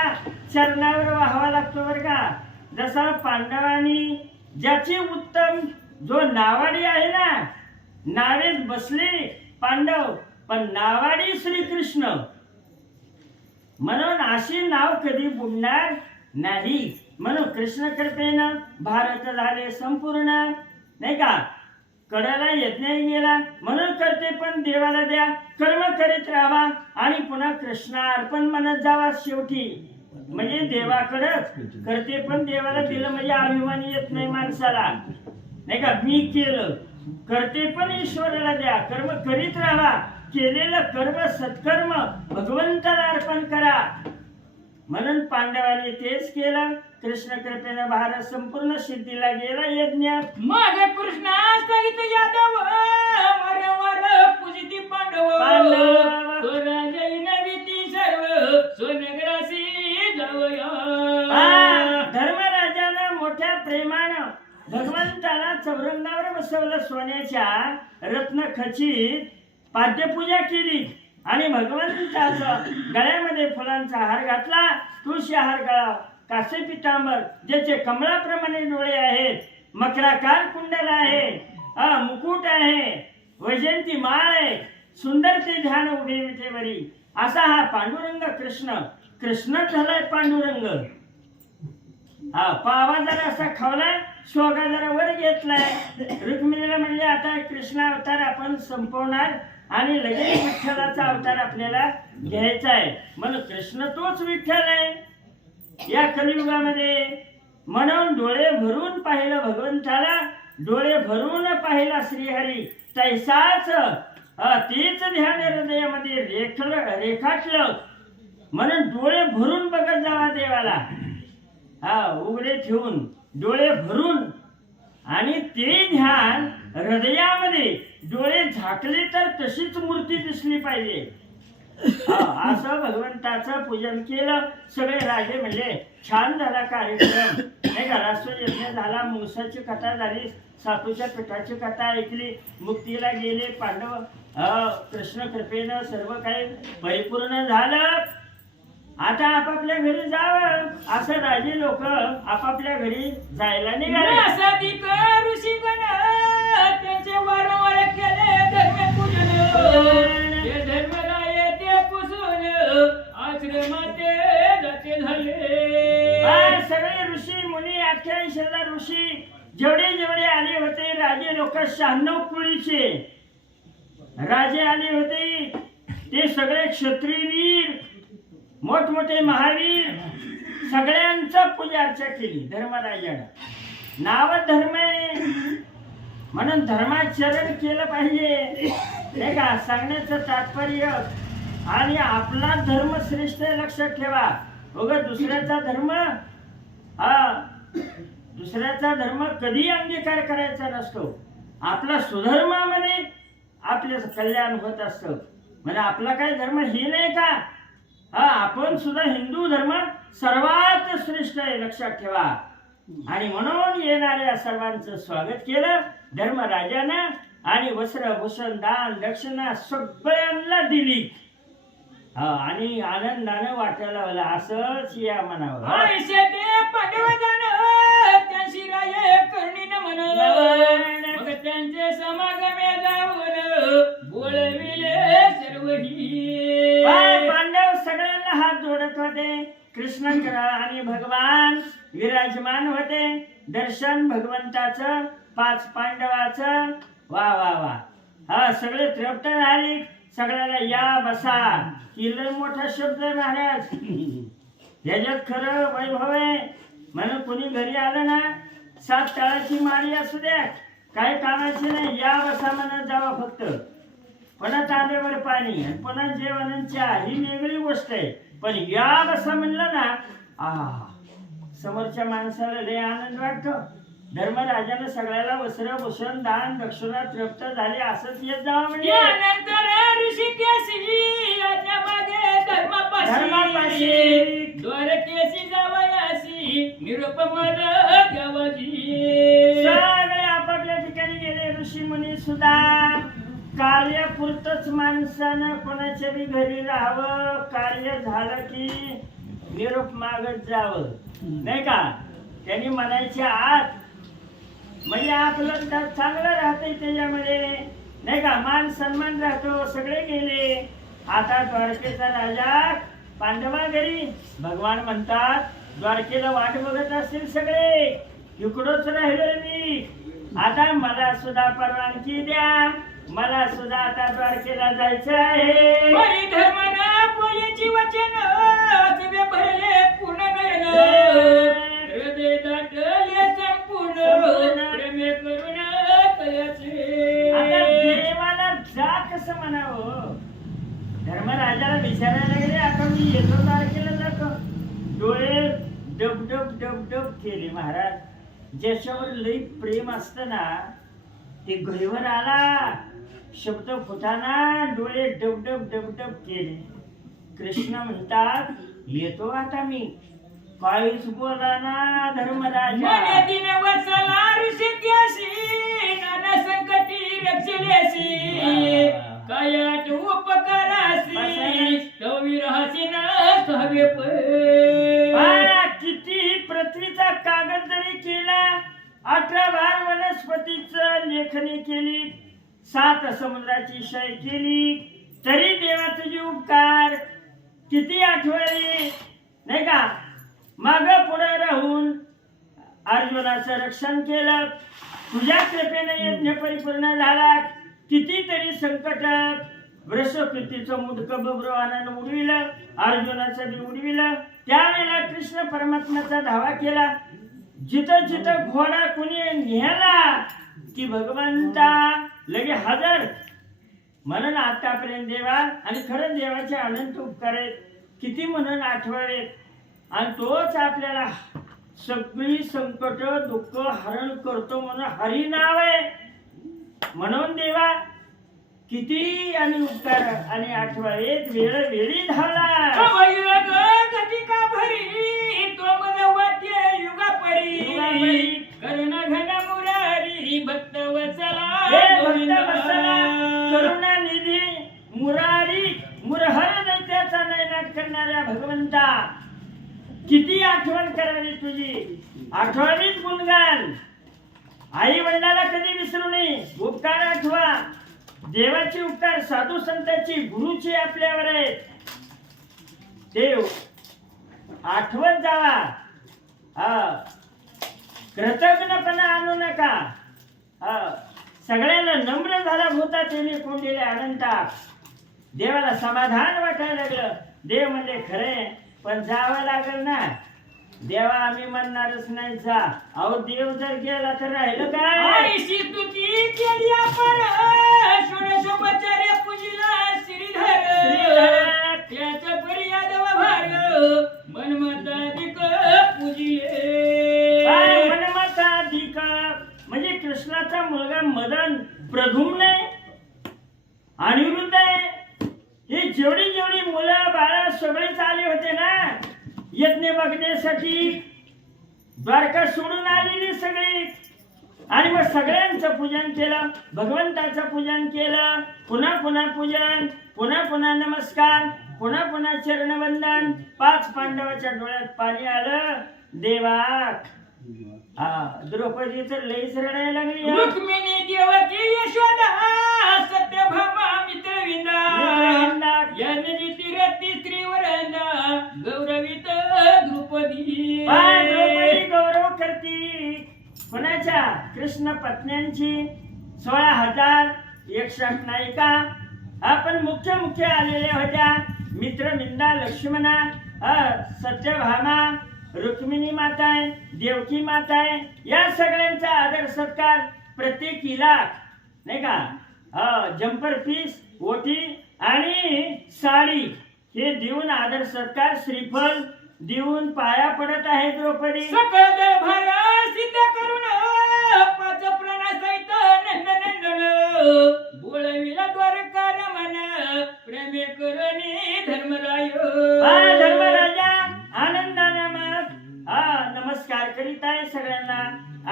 चरणावर व्हावा लागतो बरं का. जसा पांडवांनी ज्याची उत्तम जो नावाडी आहे ना, नावेत बसले पांडव पण नावाडी श्रीकृष्ण. म्हणून अशी नाव कधी बुडणार नाही. म्हणून कृष्ण कृपेनं भारत झाले संपूर्ण, नाही का. कडाला यज्ञ गेला म्हणून करते पण देवाला द्या, कर्म करीत राहावा आणि पुन्हा कृष्णा अर्पण म्हणत जावा. शेवटी म्हणजे देवाकडच करते पण देवाला दिलं म्हणजे अभिमान येत नाही माणसाला, नाही का. मी केलं करते पण ईश्वराला द्या, कर्म करीत राहा. केलेलं कर्म सत्कर्म भगवंताला अर्पण करा. म्हणून पांडवांनी तेच केलं. कृष्ण कृपेनं भारत संपूर्ण सिद्धीला गेला यज्ञ. मग कृष्णा सहित यादव वारंवार पूजिती पांडव, राजई नवी ती सोनगरासी जावया धर्मराजानं मोठ्या प्रेमानं भगवंताला चौरंगावर बसवलं, सोन्याच्या रत्न खचित पाद्यपूजा केली आणि भगवंताचं गळ्यामध्ये फुलांचा हार घातला, तुळशी हार गळा, कासे पितांबर ज्याचे कमळाप्रमाणे डोळे आहेत, मकराकार कुंडल आहे, मुकुट आहे, वैजयंती माळ आहे, सुंदर ते ध्यान उभे विटेवरी, असा हा पांडुरंग कृष्ण. कृष्ण झालाय पांडुरंग. पावा जरा असा खावलाय, शोगा जरा वर घेतलाय. रुक्मिणीला म्हणले आता कृष्ण अवतार आपण संपवणार आणि लगेच विठ्ठलाचा अवतार आपल्याला घ्यायचा आहे. म्हणून कृष्ण तोच विठ्ठल आहे या कलियुगामध्ये. म्हणून डोळे भरून पाहिलं भगवंताला, डोळे भरून पाहिला श्रीहरी. तैसाच तेच ध्यान हृदयामध्ये रेखाटलं. म्हणून डोळे भरून बघत जावा देवाला, उघडे ठेवून डोळे भरून, आणि ते ध्यान हृदयामध्ये डोळे झाकले तर तशीच मूर्ती दिसली पाहिजे. असं भगवंताचं पूजन केलं. सगळे राजे म्हणले छान झाला कार्यक्रम, नाही का. राष्ट्रयज्ञ झाला, मुसाची कथा झाली, सातूच्या पिठाची कथा ऐकली, मुक्तीला गेले पांडव. कृष्ण कृपेनं सर्व काही परिपूर्ण झालं. आता आपापल्या घरी जावं असं राजे लोक आपापल्या घरी जायला निघाले. साधिक ऋषीगण त्यांचे वारंवार केले धर्मपूजन, ते धर्मराय ते पुसून आश्रमाते जाते झाले. सगळे ऋषी मुनी 88 ऋषी जेवढे जेवढे आले होते, राजे लोक 96 कुळीचे राजे आले होते. ते सगळे क्षत्रिय वीर, मोठमोठे महावीर, सगळ्यांचं पूजा अर्चा केली धर्मराजानं. नाव धर्म आहे म्हणून धर्माचरण केलं पाहिजे, नाही का. सांगण्याचं तात्पर्य, आणि आपला धर्म श्रेष्ठ लक्षात ठेवा. बघा दुसऱ्याचा धर्म कधी अंगीकार करायचा नसतो. आपला सुधर्मामध्ये आपलं कल्याण होत असतं. म्हणजे आपला काय धर्म हे नाही का. आपण सुद्धा हिंदू धर्म सर्वात श्रेष्ठ आहे लक्षात ठेवा. आणि म्हणून येणाऱ्या सर्वांचं स्वागत केलं धर्मराजानं, आणि वस्त्र भूषण दान दक्षिणा सगळ्यांना दिली. आणि आनंदानं वाटायला लागला. असंच या म्हणावं. त्यांचे समागमे जाऊन बोलविले सर्वही. पांडव सगळ्यांना हात जोडत होते. कृष्ण आणि भगवान विराजमान होते. दर्शन भगवंताचं, 5 पांडवाचं. वा वा वा. सगळे तृप्त झाले. सगळ्याला या बसा. किल्लर मोठा शब्द आहे महाराज. ह्याच्यात खरं वैभव आहे. म्हणून कोणी घरी आलं ना, 7 तळाची माळी असू द्या, काही कामाची नाही, या बसा म्हणत जावा फक्त. पुन्हा तांब्यावर पाणी आणि पुन्हा जेवण चहा, ही वेगळी गोष्ट आहे. पण या बसा म्हणलं ना, समोरच्या माणसाला लय आनंद वाटतो. धर्मराजानं सगळ्याला वस्त्र भूषण दान दक्षिणा तृप्त झाले. असंच येत जावं म्हणजे. धर्मापाशी द्वारकेशी जावयासी निरुपमल गावाजी. सगळे आपापल्या ठिकाणी गेले. ऋषी मुनी सुद्धा कार्यापुरतच माणसानं कोणाच्या बी घरी राहावं. कार्य झालं की निरोप मागत जावं, नाही का. त्यांनी म्हणायच्या आत म्हणजे आपलं चांगलं राहतंय त्याच्यामध्ये, नाही का. मान सन्मान राहतो. सगळे गेले. आता द्वारकेचा राजा पांडवा घरी. भगवान म्हणतात द्वारकेला वाट बघत असतील सगळे, इकडंच राहिलोय मी. आता मला सुद्धा परवानगी द्या. मला सुद्धा आता द्वारकेला जायचं आहे. बोलीची वचन भरले पुन्हा हृदय दाटले संपूर्ण प्रेमे करून आता देवाला जा कसं म्हणावं. धर्मराजाला विचारायला गेले, आता मी येतो द्वारकेला जातो. डोळे डब डब डब डब केले महाराज. ज्याच्यावर लई प्रेम असतं ना, ते गहिवर आला. शब्द फुटाना डोळे डब डब डब डब केले. कृष्ण म्हणतात येतो आता मी. काहीच बोला ना धर्मराजा. मने दिन वचला ऋषिकेशी नाना संकटी रक्षलेशी कायात उपकारासी कवी राहसी ना हवे किती पृथ्वीचा कागद जरी केला, 18 भार वनस्पतीचं लेखणी केली, 7 समुद्राची शय केली, तरी देवा तुझे उपकार किती आठवली नाही का. माग पुढे राहून अर्जुनाचं रक्षण केलं, तुझ्या कृपेने यज्ञ परिपूर्ण झाला. कितीतरी संकट वृषपतीचं मुडकं बब्रवानानं उडविलं, अर्जुनाचं बी उडविलं. त्यावेळेला कृष्ण परमात्म्याचा धावा केला. जिथं जिथं घोडा कुणी न्याला की भगवंता लगे हजर. म्हणून आतापर्यंत देवा, आणि खरं देवाचे अनंत उपकार आहेत, किती म्हणून आठवावेत. आणि तोच आपल्याला सगळी संकट दुःख हरण करतो म्हणून हरी नाव आहे. म्हणून देवा किती आणि उपकार आणि आठवावेत. वेळोवेळी धावला का भरी तो मन वाट्य युगा परी करुणा घन मुरारी भक्त वचला करुणा निधी मुरारी मुरहर दैत्याचा नयनाट करणाऱ्या भगवंता, किती आठवण करावी तुझी. आठवणीत गुणगान. आई वडिलाला कधी विसरू नये, उपकार आठवा. देवाचे उपकार साधू संतांची गुरुची आपल्यावर आहेत. देव आठवत जावा. कृतज्ञपणा आणू नका. सगळ्यांना नम्र झाला भूता तेने कोंडलेले अनंता. देवाला समाधान वाटायला लागलं. देव म्हणजे खरे, पण जावं लागल ना. देवा आम्ही म्हणणारच नाही जा. अहो देव जर गेला तर राहिलं काय. स्तुती केली आपण षोडशोपचार्य पूजिला श्रीधर त्याचा पर्याद भार मनमताधिक पूजिले. मनमताधिक म्हणजे कृष्णाचा मुलगा मदन प्रद्युम्न अनिरुद्ध आहे. हे जेवढी जेवढी मुलं बाळा सगळेच आले होते ना यज्ञ बघण्यासाठी, द्वारका सोडून आलेली सगळी. आणि मग सगळ्यांचं पूजन केलं, भगवंताचं पूजन केलं. पुन्हा पुन्हा पूजन, पुन्हा पुन्हा नमस्कार, पुन्हा पुन्हा चरणवंदन. 5 पांडवाच्या डोळ्यात पाणी आलं. देवा द्रौपदी तर लईच रडायला लागली. रुक्मिणी देवकी यशोदा सत्यभामा मित्रविंदा यांनी तीरती स्त्रीवरंदा गौरवित द्रौपदी. द्रौपदी गौरव करती कोणाच्या? कृष्ण पत्न्यांची. 16,000 नायिका आपण मुख्य आलेल्या होत्या. मित्रविंदा, लक्ष्मणा, सत्यभामा, रुक्मिणी माता आहे, देवकी माता आहे. या सगळ्यांचा आदर सत्कार प्रत्येकीला नाही का जम्पर पीस, ओटी आणि साडी हे देऊन आदर सत्कार श्रीफल देऊन पाया पडत आहे द्रौपदी. सकळ भार सिद्ध करून 5 प्राणासहित नंदनंदन बोलविला द्वारका रमण प्रेमे करणे धर्मराय. धर्मराजा आनंदाने नमस्कार करीत आहे सगळ्यांना.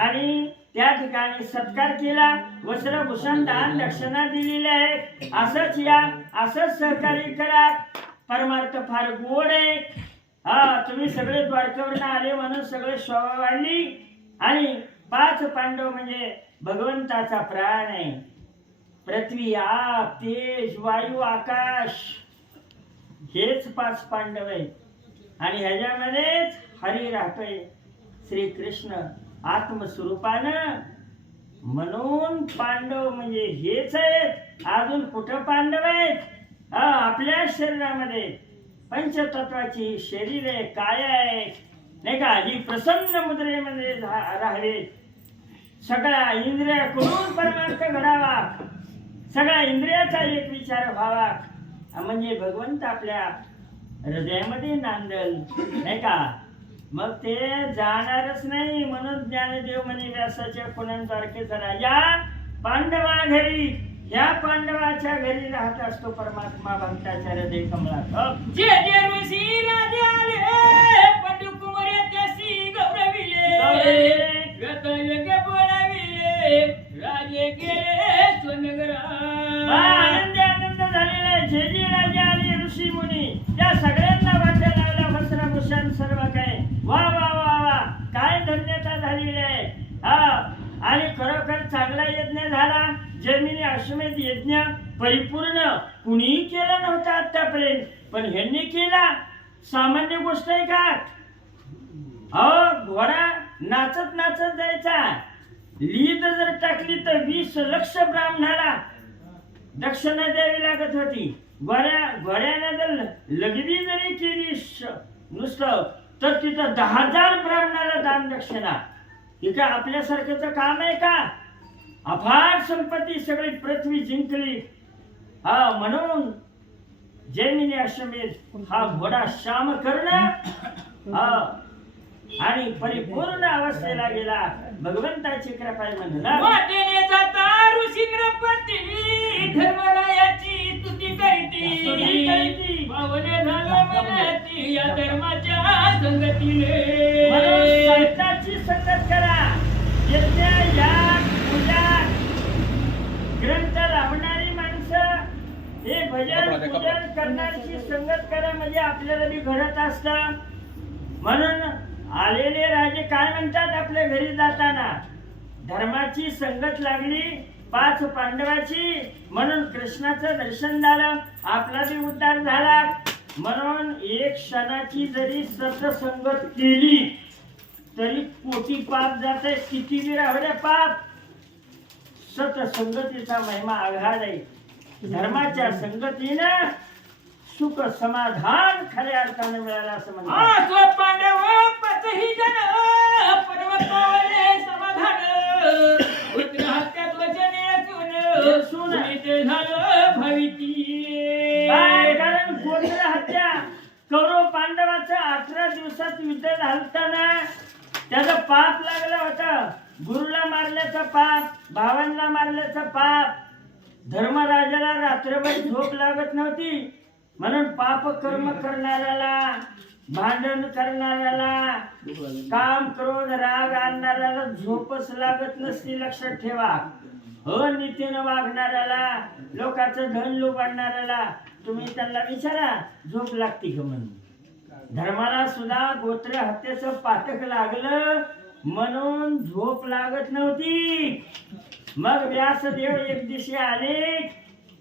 आणि त्या ठिकाणी सत्कार केला. वस्त्रभूषण दान दक्षिणा दिलेली आहे. असंच सहकार्य करा. परमार्थ फार गोड आहे. तुम्ही सगळे द्वारकेवरून आले म्हणून सगळे शोभा वाढली. आणि 5 पांडव म्हणजे भगवंताचा प्राण आहे. पृथ्वी, आप, तेज, वायू, आकाश हेच 5 पांडव आहेत. आणि ह्याच्यामध्येच हरी राहतोय श्रीकृष्ण आत्मस्वरूपानं. म्हणून पांडव म्हणजे हेच आहेत. अजून कुठं पांडव आहेत? आपल्या शरीरामध्ये पंचतत्वाची शरीर आहे, काय आहे नाही का. ही प्रसन्न मुद्रेमध्ये राहावे. सगळ्या इंद्रियाकडून परमार्थ घडावा. सगळ्या इंद्रियाचा एक विचार व्हावा. म्हणजे भगवंत आपल्या हृदयामध्ये नांदल नाही का. मग ते जाणारच नाही. म्हणून ज्ञानदेव म्हणे व्यासाच्या पुनर्द्वारकेचा राजा पांडवा घरी या पांडवाच्या घरी राहत असतो परमात्मा भक्ताच्या हृदय कमळात. जे जे ऋषी राजे आले पंडित कुमार त्यासी गौरविले व्यत योग्य बोलाविले राजे गेले स्वनगरा. आनंद झालेला आहे. जे जे राजे आले ऋषी मुनी त्या सगळ्यांना वाट्या लावल्या वस्त्रभूषण सर्व काही. वा वा वा वा काय धन्यता झालेली आहे. आणि खरोखर चांगला यज्ञ झाला. जैमिनी अश्वमेध यज्ञ परिपूर्ण कुणीही केला नव्हता आतापर्यंत, पण ह्यांनी केला. सामान्य गोष्ट आहे का? घोडा नाचत नाचत जायचा. लीद जर टाकली तर 20 लक्ष ब्राह्मणाला दक्षिणा द्यावी लागत होती. घोड्याने जर लघवी जरी केली नुसतं तर तिथं 10,000 ब्राह्मणाला दान दक्षिणा. हे काय आपल्यासारखंच काम आहे का? अफाट संपत्ती सगळी पृथ्वी जिंकली. म्हणून जैमिनी अश्वमेध हा घोडा श्याम कर्ण आणि परिपूर्ण अवस्थेला गेला. भगवंताची कृपा आहे म्हणलं. वाटेने जाता ऋषी नृपती धर्मरायाची स्तुती करीती. पावन झालो मनती या धर्माच्या संगतीने. म्हणून संतांची संगत करा. यज्ञ याग पूजा ग्रंथ लावणारी माणसं हे भजन पूजन करण्याची संगत करा म्हणजे आपल्याला बी घडत असतं. म्हणून आलेले राजे काय म्हणतात आपल्या घरी जाताना? धर्माची संगत लागली 5 पांडवाची म्हणून कृष्णाचं दर्शन झालं, आपला बी उद्धार झाला. म्हणून एक क्षणाची जरी सत्संगत केली तरी कोटी पाप जाते. किती बी राहू पाप. सत्संगतीचा महिमा आघाड आहे. धर्माच्या संगतीनं सुख समाधान खऱ्या अर्थाने मिळालं असं म्हणतात. पांडव पतही जन परम पावले समाधान पुत्र हत्यात वचने असून ते झालं भविती. कारण गोत्र हत्या कौरव पांडवाचं 18 दिवसात युद्ध झालताना त्याचं पाप लागलं होतं. गुरुला मारल्याचं पाप, भावांना मारल्याचं पाप. धर्मराजाला रात्रभर झोप लागत नव्हती म्हणून पाप कर्म करणाऱ्याला, भांडण करणाऱ्याला, काम क्रोध राग आणणाऱ्याला झोपच लागत नसती. लक्षात ठेवा. अनितीनं वागणाऱ्याला, लोकांचं धन लुबाडणाऱ्याला तुम्ही त्यांना विचारा झोप लागते का म्हणून. धर्माला सुद्धा गोत्र हत्येचं पातक लागलं म्हणून झोप लागत नव्हती. मग व्यासदेव एक दिवशी आले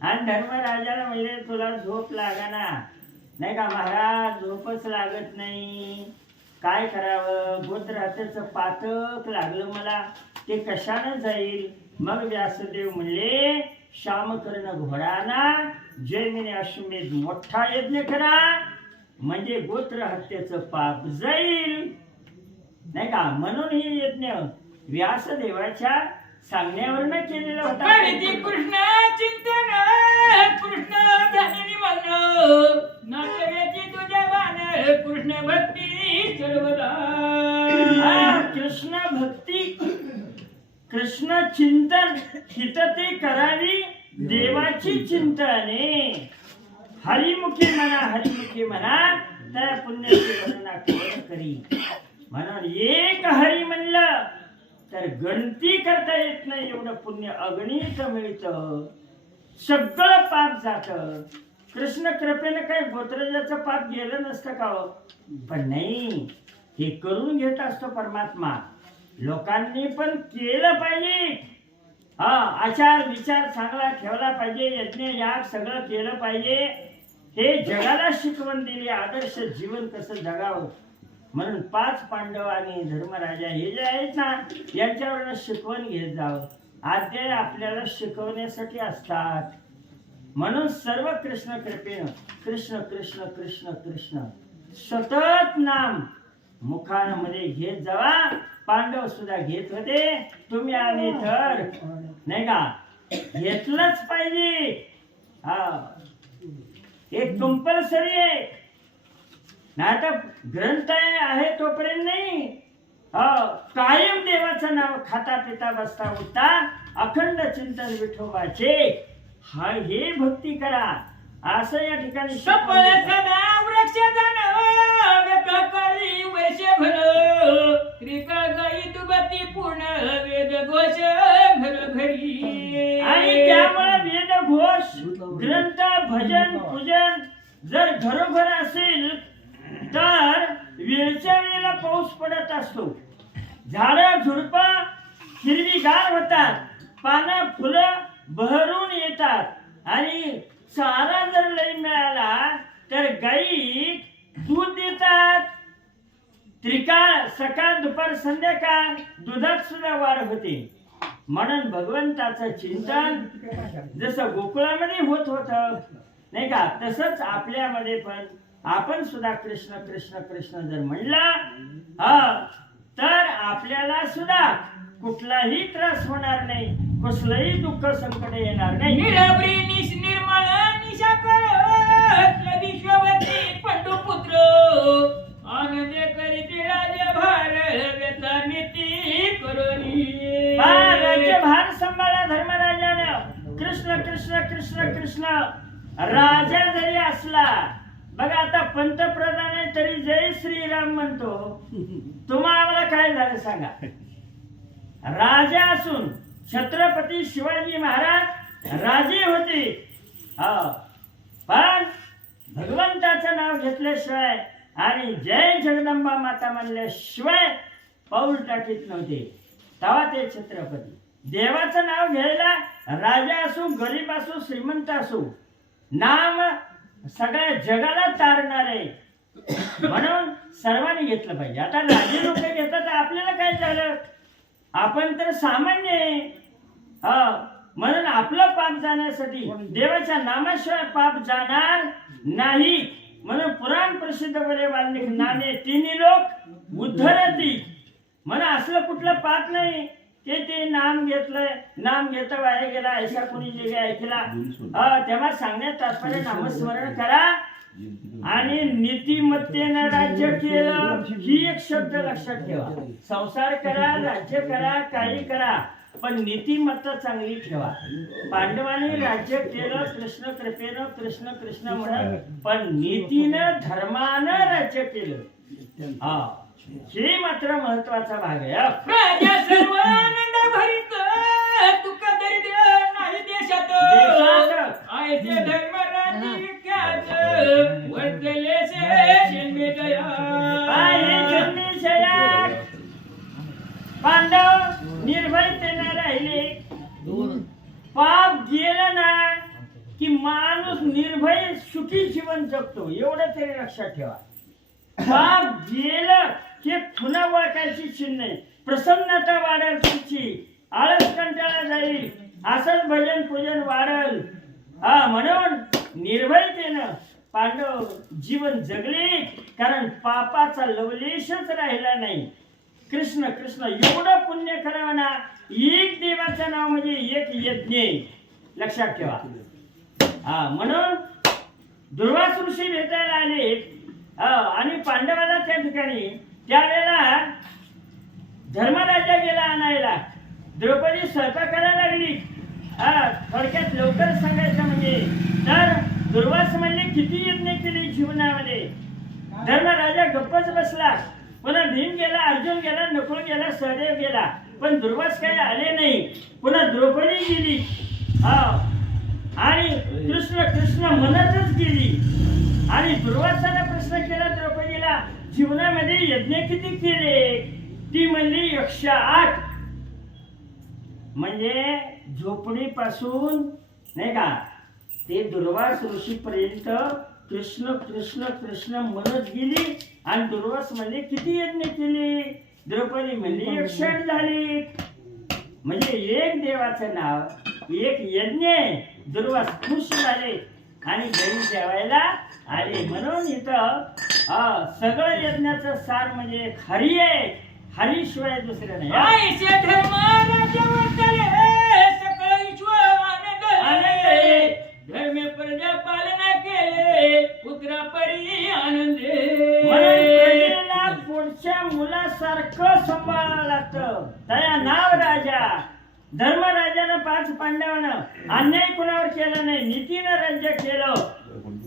आणि धर्मराजाला म्हणजे तुला झोप लागाना नाही का महाराज? झोपच लागत नाही, काय करावं? गोत्र हत्येचं पातक लागलं मला, ते कशानं जाईल? मग व्यासदेव म्हणले श्यामकर्ण घोडाना जैमिनी अश्वमेध मोठा यज्ञ करा म्हणजे गोत्र हत्येचं पाप जाईल नाही का. म्हणून ही यज्ञ व्यासदेवाच्या सांगण्यावरनं केलेला होता. कृष्ण चिंतन कृष्ण ध्यानी मन नाटव्याची तुझ्या बाण कृष्ण भक्ती सर्वदा. कृष्ण भक्ती कृष्ण चिंतन हित ते करावी देवाची चिंतने. हरिमुखी म्हणा त्या पुण्याची गणना करी. म्हणून एक हरी म्हणलं तर गणती करता येत नाही एवढं पुण्य अगणित मिळतं. सगळं पाप जात. कृष्ण कृपेनं काही गोत्रजाचं पाप गेलं नसतं का? पण नाही, हे करून घेत असतो परमात्मा. लोकांनी पण केलं पाहिजे. आचार विचार चांगला ठेवला पाहिजे. यज्ञ याग सगळं केलं पाहिजे. हे जगाला शिकवण दिली आदर्श जीवन कसं जगावं. म्हणून 5 पांडव आणि धर्मराजा हे जे आहेत ना यांच्यावर शिकवण घेत जावं. अध्याय आपल्याला शिकवण्यासाठी असतात. म्हणून सर्व कृष्ण कृपेनं कृष्ण कृष्ण कृष्ण कृष्ण सतत नाम मुखामध्ये घेत जावा. पांडव सुद्धा घेत होते, तुम्ही आम्ही तर नाही का घेतलंच पाहिजे. एक कंपल्सरी आहे. नाही तर ग्रंथ आहे तोपर्यंत नाही. कायम देवाचं नाव खाता पिता बसता उठता अखंड चिंतन विठोबाचे. हा हे भक्ती करा असं या ठिकाणी सफळ शिकवलं जातं. सदा वृक्ष जाणव व्यकळी वर्षभर त्रिकळ गाई दुबती पूर्ण वेद घोष घरोघरी आणि त्यामुळे वेद घोष ग्रंथ भजन पूजन जर घरोघर असेल तर वेळच्या वेळेला पाऊस पडत असतो, झाडं झुडपं हिरवीगार होतात, पानं फुलं बहरून येतात आणि चारा जर लई मिळाला तर गायी दूध देतात. त्रिकाळ सकाळ दुपार संध्याकाळ दुधात सुद्धा वाढ होते. म्हणून भगवंताचं चिंतन जसं गोकुळामध्ये होत होतं नाही का, तसंच आपल्यामध्ये पण आपण सुद्धा कृष्ण कृष्ण कृष्ण जर म्हणला तर आपल्याला सुद्धा कुठलाही त्रास होणार नाही, कसलंही दुःख संकट येणार नाही. निरभ्री निर्मळ निशाकर विश्ववती पंडुपुत्र आनंद करीत राज्यभार व्यथा नीती करुणी राज्यभार सांभाळा धर्मराजानं. कृष्ण कृष्ण कृष्ण कृष्ण राजा जरी असला बघा, आता पंतप्रधान आहे तरी जय श्रीराम म्हणतो, तुम्हाला काय झालं सांगा. राजा असून छत्रपती शिवाजी महाराज राजे होते, पण भगवंताचं नाव घेतल्याशिवाय आणि जय जगदंबा माता म्हणल्याशिवाय पाऊल टाकीत नव्हते. तेव्हा ते छत्रपती देवाचं नाव घ्यायला राजा असो गरीब असो श्रीमंत असो नाम सगळ्या जगाला तारणार आहे, म्हणून सर्वांनी घेतलं पाहिजे. आता राजे लोक घेतात, आपल्याला काय झालं, आपण तर सामान्य आहे. म्हणून आपलं पाप जाण्यासाठी देवाच्या नामाशिवाय पाप जाणार नाही. म्हणून पुराण प्रसिद्ध बोले वाल्मिक नामे तिन्ही लोक उद्धरती. म्हणून असलं कुठलं पाप नाही की ते नाम घेतलंय, नाम घेता वाया गेला ऐसा कोणी जे ऐकला. तेव्हा सांगण्यात तात्पर्य नामस्मरण करा आणि नीतिमत्तेनं राज्य केलं ही एक शब्द लक्षात ठेवा. संसार करा, राज्य करा, काही करा, पण नीतिमत्ता चांगली ठेवा. पांडवांनी राज्य केलं कृष्ण कृपेनं, कृष्ण कृष्ण म्हणत, पण नीतीनं धर्मानं राज्य केलं. हे मात्र महत्वाचा भाग आहे. राजा सर्व आनंद भरित तुक दरिद्र नाही देशात आयचे धर्म राजी विख्यात वर्तले से जन्मेजया पांडव निर्भयतेने राहिले. पाप गेलं ना की माणूस निर्भय सुखी जीवन जगतो, एवढं तरी लक्षात ठेवा. पाप गेलं की पुन्हा वाटायची चिन्ह नाही, प्रसन्नता वाढेल, तुमची आळस कंटाळा जाईल, असंच भजन पूजन वाढल. म्हणून निर्भयतेनं पांडव जीवन जगले, कारण पापाचा लवलेशच राहिला नाही. कृष्ण कृष्ण एवढं पुण्य करावं ना, एक देवाचं नाव म्हणजे एक यज्ञ, लक्षात ठेवा. म्हणून दुर्वास ऋषी भेटायला आले आणि पांडवाला त्या ठिकाणी त्यावेळेला धर्मराजा गेला आणायला. द्रौपदी स्वयंपाक करायला लागली. थोडक्यात लवकर सांगायचं म्हणजे तर दुर्वास म्हणले किती यज्ञ केले जीवनामध्ये. धर्मराजा गप्पच बसला. पुन्हा भीम गेला, अर्जुन गेला, नकुल गेला, सहदेव गेला, पण दुर्वास काही आले नाही. पुन्हा द्रौपदी गेली आणि कृष्ण कृष्ण म्हणतच गेली. आणि दुर्वासाने प्रश्न केला द्रौपदीला, जीवनामध्ये यज्ञ किती केले? ती म्हणली 108. म्हणजे झोपडीपासून नाही का ते दुर्वास ऋषीपर्यंत कृष्ण कृष्ण कृष्ण म्हणत गेली. आणि दुर्वास म्हणले किती यज्ञ केले? द्रौपदी म्हणली 108 झाली. म्हणजे एक देवाचं नाव एक यज्ञ. दुर्वास खुश झाले आणि घरी जेवायला आले. म्हणून इथं सगळं यज्ञाचं सार म्हणजे हरी आहे. हरीशिवाय दुसरं नाही. आयचे धर्म राज्य वर्तले सकळ विश्व आनंद धर्म प्रजा पालना केले पुत्रा परी आनंदे. पुढच्या मुलासारखं सांभाळावं लागतं. त्या नाव राजा धर्मराजानं 5 पांडवानं अन्याय कुणावर केला नाही, नीतीनं राज्य केलं.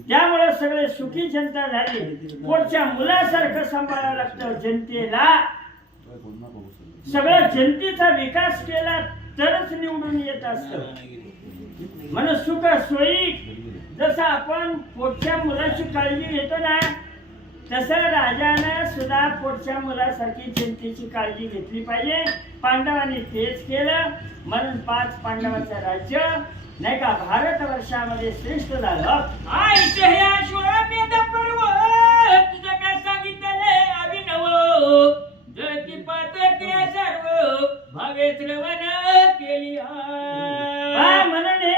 त्यामुळे सगळे सुखी जनता झाली. पोटच्या मुलासारखं सांभाळावं लागतं जनतेला. सगळं जनतेचा विकास केला तरच निवडून येत असतं. म्हणून सुख सोयी जसं आपण पोटच्या मुलाची काळजी घेतो ना, तसं राजानं सुद्धा पोटच्या मुलासारखी जनतेची काळजी घेतली पाहिजे. पांडवांनी तेच केलं. म्हणून 5 पांडवांचं राज्य नाही का भारतवर्षामध्ये श्रेष्ठ झालं. आईचे हे अश्वमेध पर्व तुझं काय सांगितले अभिनव, जळती पातके सर्व भावे श्रवण केली. म्हणून हे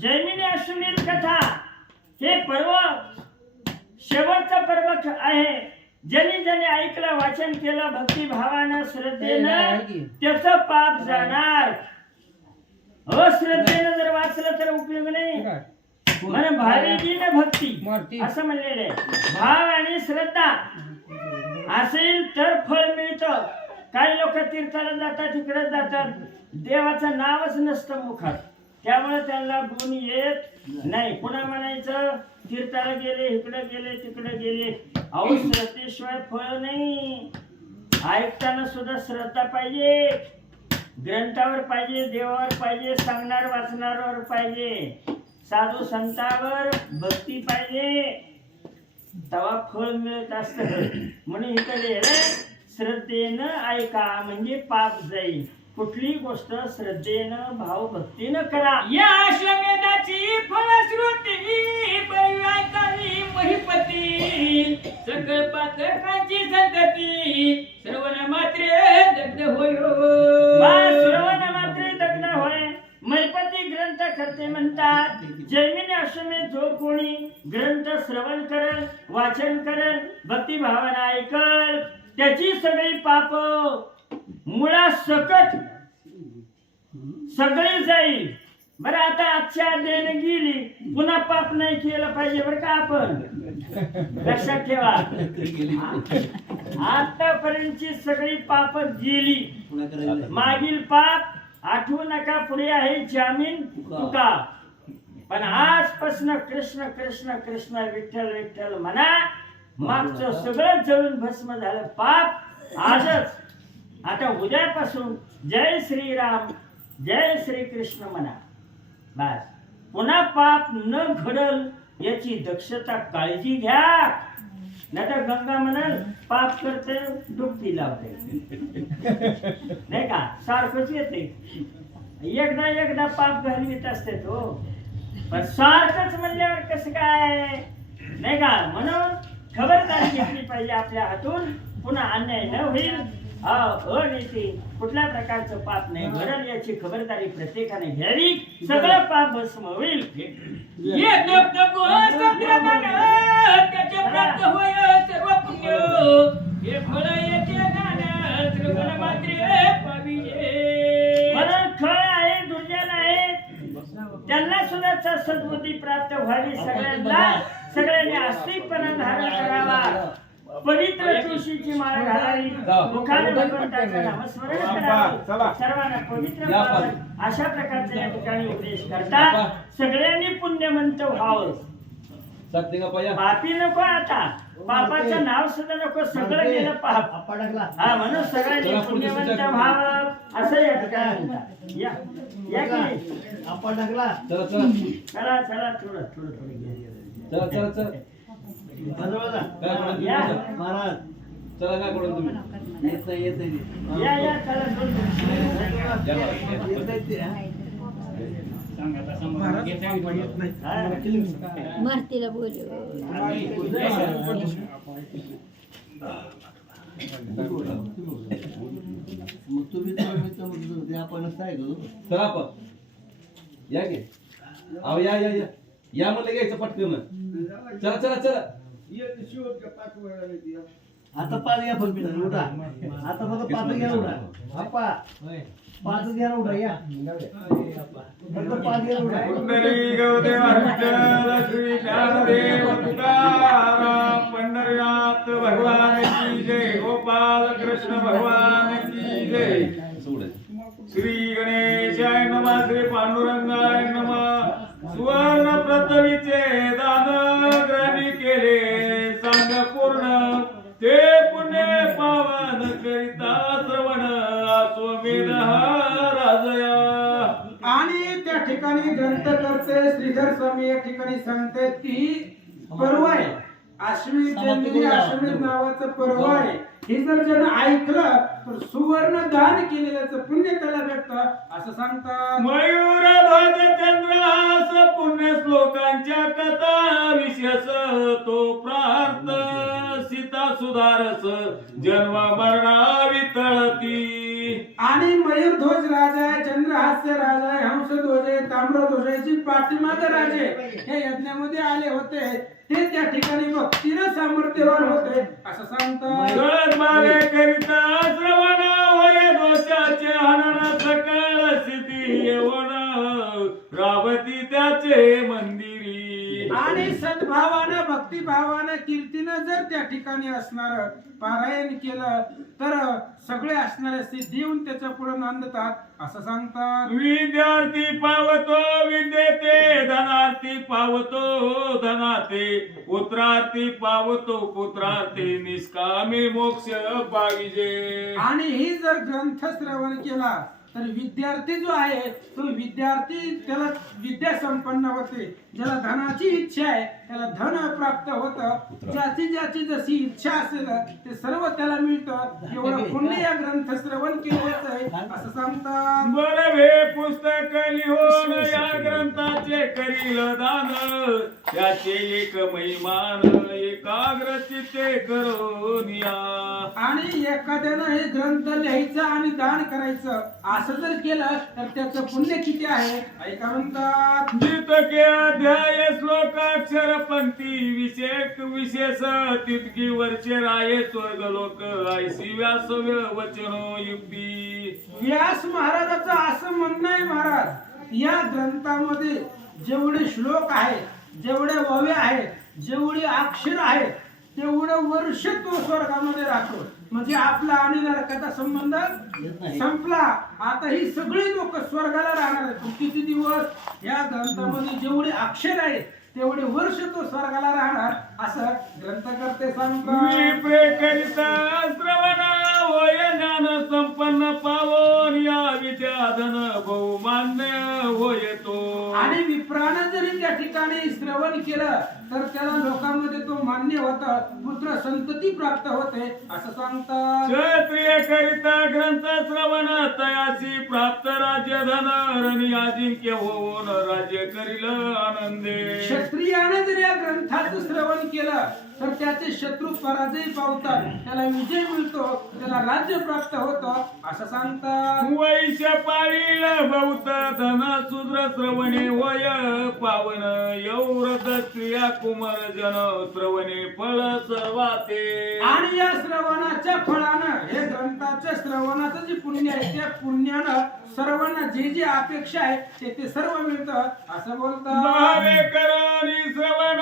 जैमिनी अश्वमेध कथा हे पर्व शेवटचं पर्व आहे. ज्यांनी ज्यांनी ऐकलं, वाचन केलं भक्तिभावानं श्रद्धेनं त्याचं पाप जाणार. अश्रद्धेनं जर वाचलं तर उपयोग नाही. म्हणून भावेजीने भक्ती असं म्हणलेलं आहे. भाव आणि श्रद्धा असेल तर फळ मिळतं. काही लोक तीर्थाला जातात, तिकडे जातात, देवाचं नावच नसतं मुखात, त्यामुळे त्यांना गुण येत नाही. पुन्हा म्हणायचं तीर्थाला गेले, इकडे गेले, तिकडे गेले. अहो श्रद्धेशिवाय फळ नाही. ऐकताना सुद्धा श्रद्धा पाहिजे, ग्रंथावर पाहिजे, देवावर पाहिजे, सांगणार वाचणाऱ्यावर पाहिजे, साधू संतांवर भक्ती पाहिजे, तेव्हा फळ मिळत असत. म्हणून इकडे श्रद्धेनं ऐका म्हणजे पाप जाईल. कुठली गोष्ट श्रद्धेनं भाव भक्तीनं करा. या अश्वमेधाची फलश्रुती परिवारी महिपती, सकळ पातकांची संतती श्रवण मात्रे दग्ध होय. श्रवण मात्रे दग्ध होय. महिपती ग्रंथ करते म्हणतात. जैमिनी अश्वमेध जो कोणी ग्रंथ श्रवण करल, वाचन करल, भक्तिभावानं ऐकल, त्याची सगळी पाप मुळा सकट सगळी जाईल. बरं आता आजच्या देणं गेली, पुन्हा पाप नाही केलं पाहिजे बरं का. आपण लक्षात ठेवा, आतापर्यंतची सगळी पाप गेली. मागील पाप आठवू नका, पुढे आहे जामीन तुका. पण आजपासून कृष्ण कृष्ण कृष्ण विठ्ठल विठ्ठल म्हणा. मागचं सगळं जळून भस्म झालं पाप आजच. आता उद्यापासून जय श्रीराम जय श्री कृष्ण म्हणा. बस पुन्हा पाप न घडल याची दक्षता काळजी घ्या. नाही तर गंगा म्हणाल पाप करते डुबकी लावते, नाही का, सारखंच येते. एकदा एकदा पाप घालवीत असते तो, पण सारखंच म्हणल्यावर कसं काय, नाही का. म्हणून खबरदारी घेतली पाहिजे आपल्या हातून. पुन्हा अन्याय न होईल, अनीती कुठल्या प्रकारचं पाप नाही घडल याची खबरदारी प्रत्येकाने घ्यावी. सगळं पाप भस्म होईल. त्याचे प्राप्त होय सर्व पुण्य, हे फळ येते ज्ञान श्रवण मात्रे पाविजे. म्हणून खळ आहे, दुर्जन आहे, त्यांना सुद्धा सद्बुद्धी प्राप्त व्हावी. सगळ्यांनी आस्तिकपणा धारण करावा. पवित्र तुळशीची माळ घालावी. मुखाने भगवंताचं नामस्मरण करावं. सर्वांना पवित्र व्हावं. अशा प्रकारचे या ठिकाणी उपदेश करतात. सगळ्यांनी पुण्यवंत व्हावं. पापी नको. आता पापाचं नाव सुद्धा नको, सगळं गेलं पाप. म्हणून सगळ्यांनी पुण्यवंत व्हावं असं या ठिकाणी म्हणतात. या या की चला चला थोडं थोडं थोडं महाराज चला काय करून तुम्ही या या चला मारतीला बोल मग तुम्ही आपणच काय करू. चला आपण या गे. अहो या या या या म्हणलं घ्यायचं पटकन. चला चला चला. आता 5 घ्या फक्त उठा. आता बघा 5 घ्या उठा. आप्पा 5 घ्या उठा. या फक्त 5 घ्या उठा. पंढरी गौदेव विठ्ठल श्री ज्ञानदेव तुकाराम. पंढरीनाथ भगवान की जय. गोपाल कृष्ण भगवान की जय. श्री गणेश ठिकाणी ग्रंथकर्ते श्रीधर स्वामी या ठिकाणी सांगतायत की पर्व आहे आश्विन जैमिनी आश्विन नावाचं पर्व आहे. हे जर जण ऐकलं तर सुवर्ण दान केलेल्याचं पुण्य त्याला भेटतं असं सांगतात. मयूर ध्वज चंद्रहास पुण्य श्लोकांच्या कथा विशेष तो प्रार्थ सीता सुधारस जन्म मरणा वितळती. आणि मयूरध्वज राजा आहे, चंद्रहास्य राजा आहे, हंसध्वज आहे, ताम्रध्वज आहे, जी पाठीमाग राजे हे यज्ञामध्ये आले होते ते त्या ठिकाणी भक्तीनं सामर्थ्यवान होते असं सांगतात. मागे करिता श्रवण होय दोषाचे हनन सकळ स्थिती येवण रावती त्याचे मंदिरी. आणि सद्भावानं भक्तिभावानं कीर्तीनं जर त्या ठिकाणी असणार पारायण केलं तर सगळे असणारे सिद्धी येऊन त्याच्या पुढे नांदतात असं सांगतात. विद्यार्थी पावतो विद्येते धनार्थी पावतो धनाते पुत्रार्थी पावतो पुत्रार्थी निष्कामी मोक्ष पाविजे. आणि ही जर ग्रंथ श्रवण केला तर विद्यार्थी जो आहे तो विद्यार्थी त्याला विद्या संपन्न होते. ज्याला धनाची इच्छा आहे त्याला धन प्राप्त होतं. ज्याची जशी इच्छा असेल ते सर्व त्याला मिळतं. एवढं पुण्य या ग्रंथ श्रवण केलेलं आहे असं सांगतात. बरवे पुस्तक लिहून या ग्रंथाचे करील दान त्याचे एक महिमान एकाग्र चित्ते करून या. आणि एखाद्यानं हे ग्रंथ लिहायचं आणि दान करायचं असं जर केलं तर त्याचं पुण्य किती आहे ऐका म्हणतात. जितके अध्याय श्लोकाक्षर पंक्ती विशेष तितकी वर्षे राये स्वर्ग लोक ऐसी व्यास वचनो युक्ती. व्यास महाराजाचं असं म्हणणं आहे महाराज या ग्रंथामध्ये जेवढे श्लोक आहेत जेवढे ओव्या आहेत जेवढी अक्षर आहेत तेवढं वर्ष तो स्वर्गामध्ये राहतो. म्हणजे आपला आणि नरकाचा संबंध संपला. आता ही सगळी लोक स्वर्गाला राहणार आहेत. किती दिवस या ग्रंथामध्ये जेवढे अक्षर आहेत तेवढे वर्ष तो स्वर्गाला राहणार असं ग्रंथकर्ते सांगतात. श्रवण होय ज्ञान संपन्न पावोन या विद्याधन बहुमान्य होय तो. आणि विप्रानं जरी त्या ठिकाणी श्रवण केलं तर त्याला लोकांमध्ये तो मान्य होता. पुत्र संतती प्राप्त होते असं सांगतात. क्षत्रिय करिता ग्रंथ श्रवण तयासी प्राप्त राज्य धन रणी अजिंक्य होऊन राज्य करील आनंदे. क्षत्रियाने जर या ग्रंथाचं श्रवण केलं तर त्याचे शत्रू पराजय पावतात. त्याला विजय मिळतो. त्याला राज्य प्राप्त होतं असं सांगतात. वैश्य पाळील बहुत धन शूद्र श्रवणे होय पावन यौरद स्त्रिया कुमार जन श्रवणे फळ सर्वाते. आणि या श्रवणाच्या फळानं हे ग्रंथाच्या श्रवणाचं जे पुण्य आहे त्या पुण्यानं सर्वांना जे जे अपेक्षा आहे ते सर्व मिळतं असं बोलतात. भावे करणी श्रवण